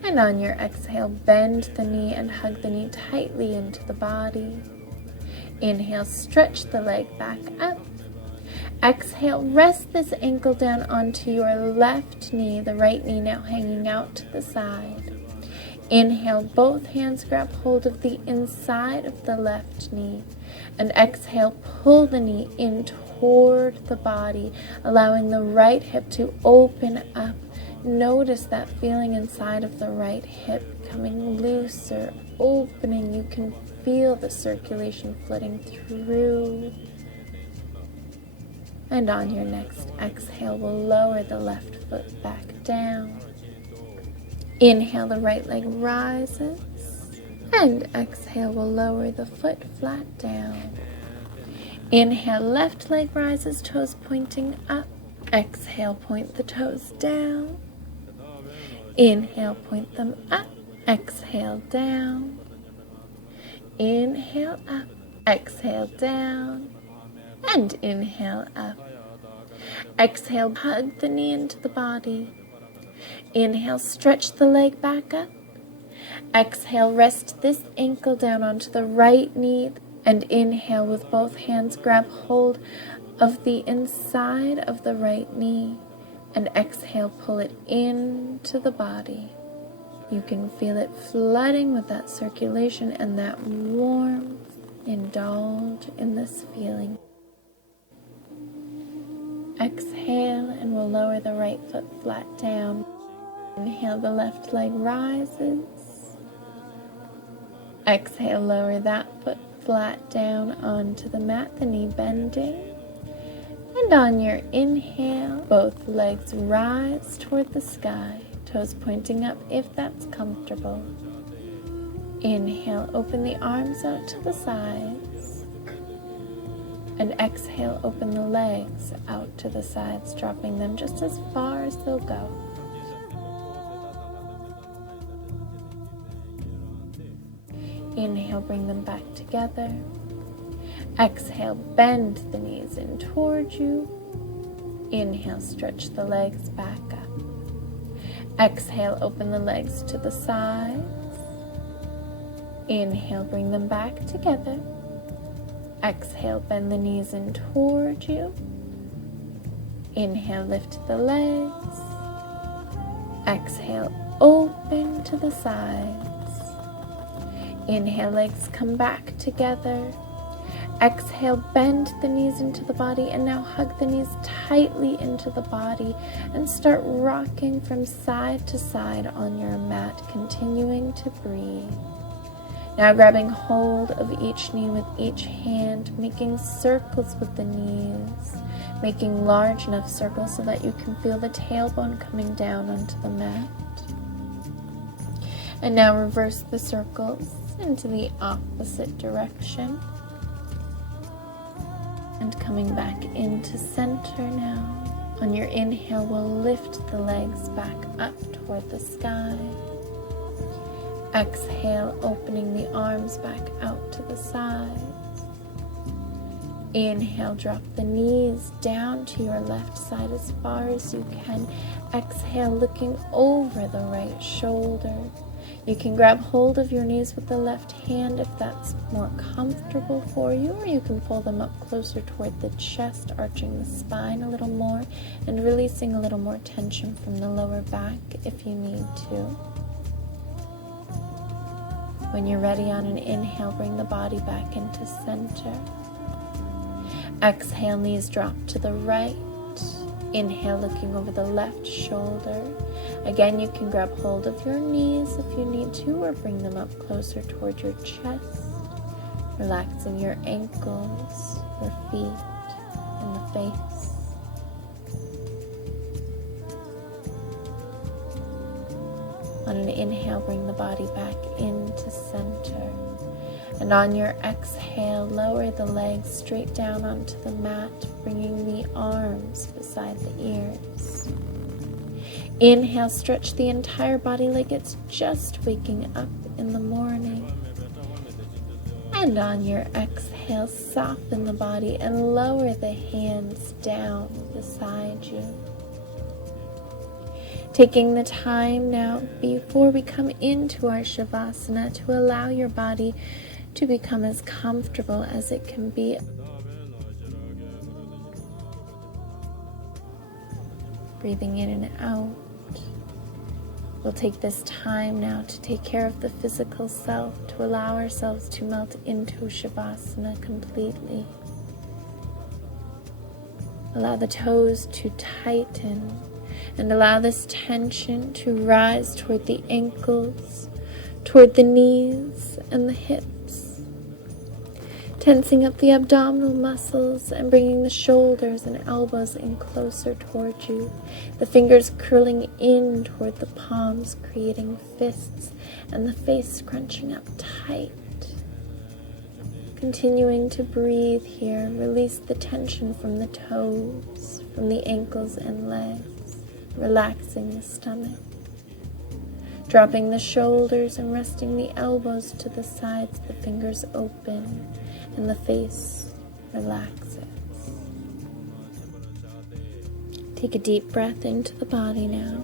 And on your exhale, bend the knee and hug the knee tightly into the body. Inhale, stretch the leg back up. Exhale, rest this ankle down onto your left knee, the right knee now hanging out to the side. Inhale, both hands grab hold of the inside of the left knee. And exhale, pull the knee in toward the body, allowing the right hip to open up. Notice that feeling inside of the right hip becoming looser, opening. You can feel the circulation flooding through. And on your next exhale, we'll lower the left foot back down. Inhale, the right leg rises. And exhale, we'll lower the foot flat down. Inhale, left leg rises, toes pointing up. Exhale, point the toes down. Inhale, point them up. Exhale, down. Inhale, up. Exhale, down. And inhale, up. Exhale, hug the knee into the body. Inhale, stretch the leg back up. Exhale, rest this ankle down onto the right knee. And inhale, with both hands, grab hold of the inside of the right knee. And exhale, pull it into the body. You can feel it flooding with that circulation and that warmth. Indulge in this feeling. Exhale, and we'll lower the right foot flat down. Inhale, the left leg rises. Exhale, lower that foot flat down onto the mat, the knee bending. And on your inhale, both legs rise toward the sky, toes pointing up if that's comfortable. Inhale, open the arms out to the sides. And exhale, open the legs out to the sides, dropping them just as far as they'll go. Inhale, bring them back together. Exhale, bend the knees in towards you. Inhale, stretch the legs back up. Exhale, open the legs to the sides. Inhale, bring them back together. Exhale, bend the knees in towards you. Inhale, lift the legs. Exhale, open to the sides. Inhale, legs come back together. Exhale, bend the knees into the body, and now hug the knees tightly into the body and start rocking from side to side on your mat, continuing to breathe. Now grabbing hold of each knee with each hand, making circles with the knees, making large enough circles so that you can feel the tailbone coming down onto the mat. And now reverse the circles into the opposite direction. And coming back into center now. On your inhale, we'll lift the legs back up toward the sky. Exhale, opening the arms back out to the sides. Inhale, drop the knees down to your left side as far as you can. Exhale, looking over the right shoulder. You can grab hold of your knees with the left hand if that's more comfortable for you, or you can pull them up closer toward the chest, arching the spine a little more and releasing a little more tension from the lower back if you need to. When you're ready on an inhale, bring the body back into center. Exhale, knees drop to the right. Inhale, looking over the left shoulder. Again, you can grab hold of your knees if you need to, or bring them up closer toward your chest, relaxing your ankles, your feet, and the face. On an inhale, bring the body back into center. And on your exhale, lower the legs straight down onto the mat, bringing the arms beside the ears. Inhale, stretch the entire body like it's just waking up in the morning. And on your exhale, soften the body and lower the hands down beside you. Taking the time now before we come into our Savasana to allow your body to become as comfortable as it can be. Breathing in and out. We'll take this time now to take care of the physical self, to allow ourselves to melt into Savasana completely. Allow the toes to tighten and allow this tension to rise toward the ankles, toward the knees and the hips. Tensing up the abdominal muscles and bringing the shoulders and elbows in closer toward you. The fingers curling in toward the palms, creating fists, and the face scrunching up tight. Continuing to breathe here, release the tension from the toes, from the ankles and legs. Relaxing the stomach, dropping the shoulders and resting the elbows to the sides, the fingers open, and the face relaxes. Take a deep breath into the body now.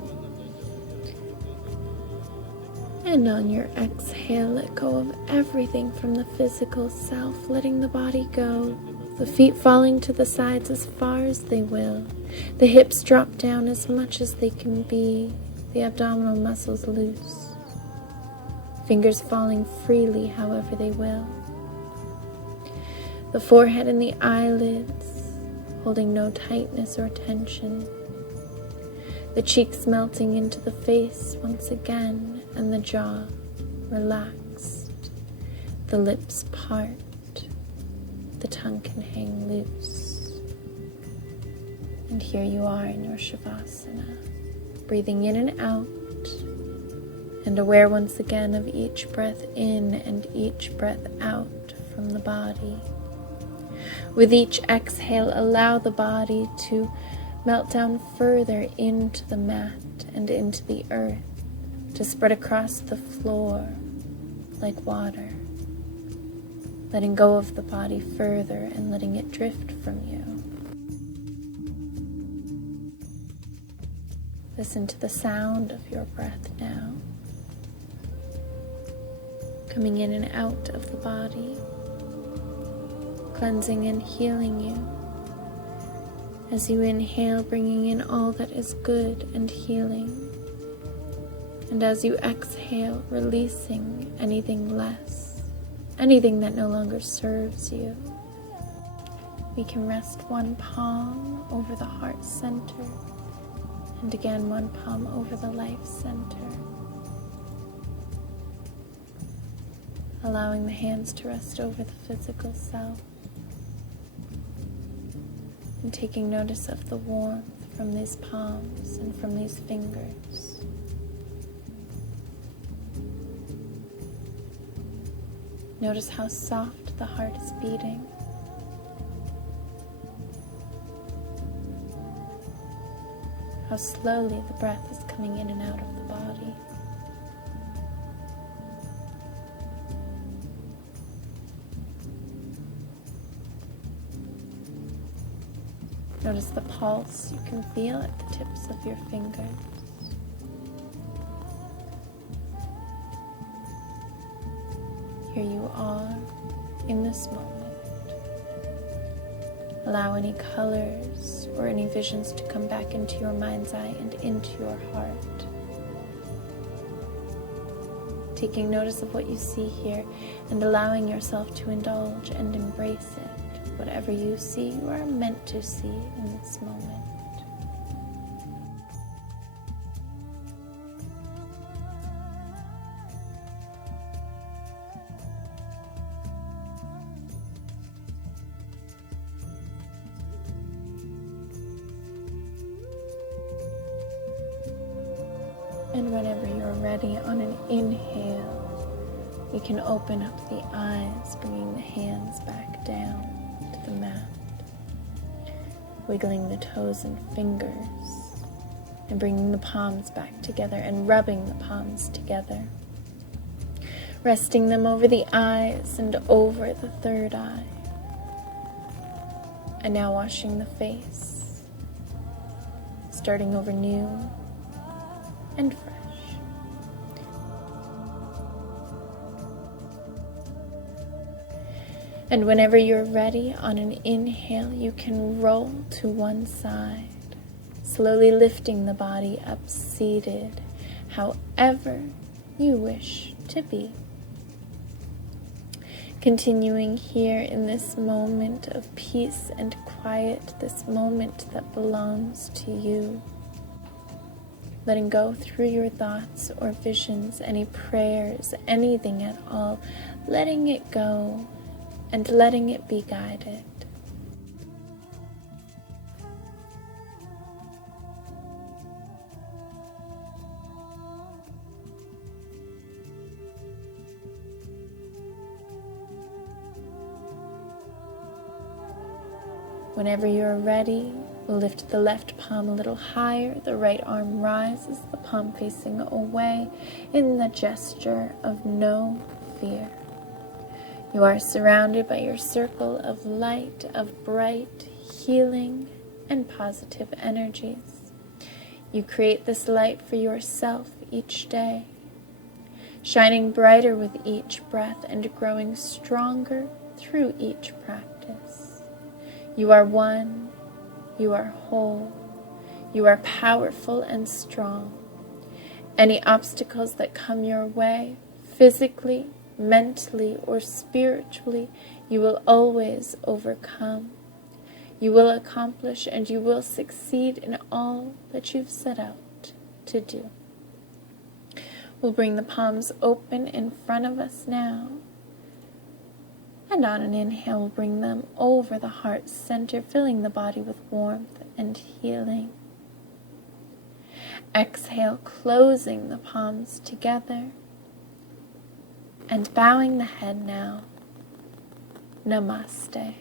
And on your exhale, let go of everything from the physical self, letting the body go. The feet falling to the sides as far as they will. The hips drop down as much as they can be. The abdominal muscles loose. Fingers falling freely however they will. The forehead and the eyelids holding no tightness or tension. The cheeks melting into the face once again, and the jaw relaxed. The lips part. The tongue can hang loose. And here you are in your Savasana, breathing in and out, and aware once again of each breath in and each breath out from the body. With each exhale, allow the body to melt down further into the mat and into the earth, to spread across the floor like water. Letting go of the body further and letting it drift from you. Listen to the sound of your breath now, coming in and out of the body, cleansing and healing you. As you inhale, bringing in all that is good and healing. And as you exhale, releasing anything less. Anything that no longer serves you. We can rest one palm over the heart center, and again one palm over the life center. Allowing the hands to rest over the physical self, and taking notice of the warmth from these palms and from these fingers. Notice how soft the heart is beating. How slowly the breath is coming in and out of the body. Notice the pulse you can feel at the tips of your fingers. Here you are in this moment. Allow any colors or any visions to come back into your mind's eye and into your heart. Taking notice of what you see here and allowing yourself to indulge and embrace it. Whatever you see, you are meant to see in this moment. And whenever you're ready, on an inhale, we can open up the eyes, bringing the hands back down to the mat, wiggling the toes and fingers, and bringing the palms back together and rubbing the palms together, resting them over the eyes and over the third eye. And now washing the face, starting over new and fresh. And whenever you're ready, on an inhale, you can roll to one side, slowly lifting the body up seated, however you wish to be. Continuing here in this moment of peace and quiet, this moment that belongs to you. Letting go through your thoughts or visions, any prayers, anything at all, letting it go and letting it be guided. Whenever you're ready, lift the left palm a little higher, the right arm rises, the palm facing away in the gesture of no fear. You are surrounded by your circle of light, of bright, healing, and positive energies. You create this light for yourself each day, shining brighter with each breath and growing stronger through each practice. You are one, you are whole, you are powerful and strong. Any obstacles that come your way, physically, mentally, or spiritually, you will always overcome. You will accomplish and you will succeed in all that you've set out to do. We'll bring the palms open in front of us now. And on an inhale, we'll bring them over the heart center, filling the body with warmth and healing. Exhale, closing the palms together and bowing the head now. Namaste.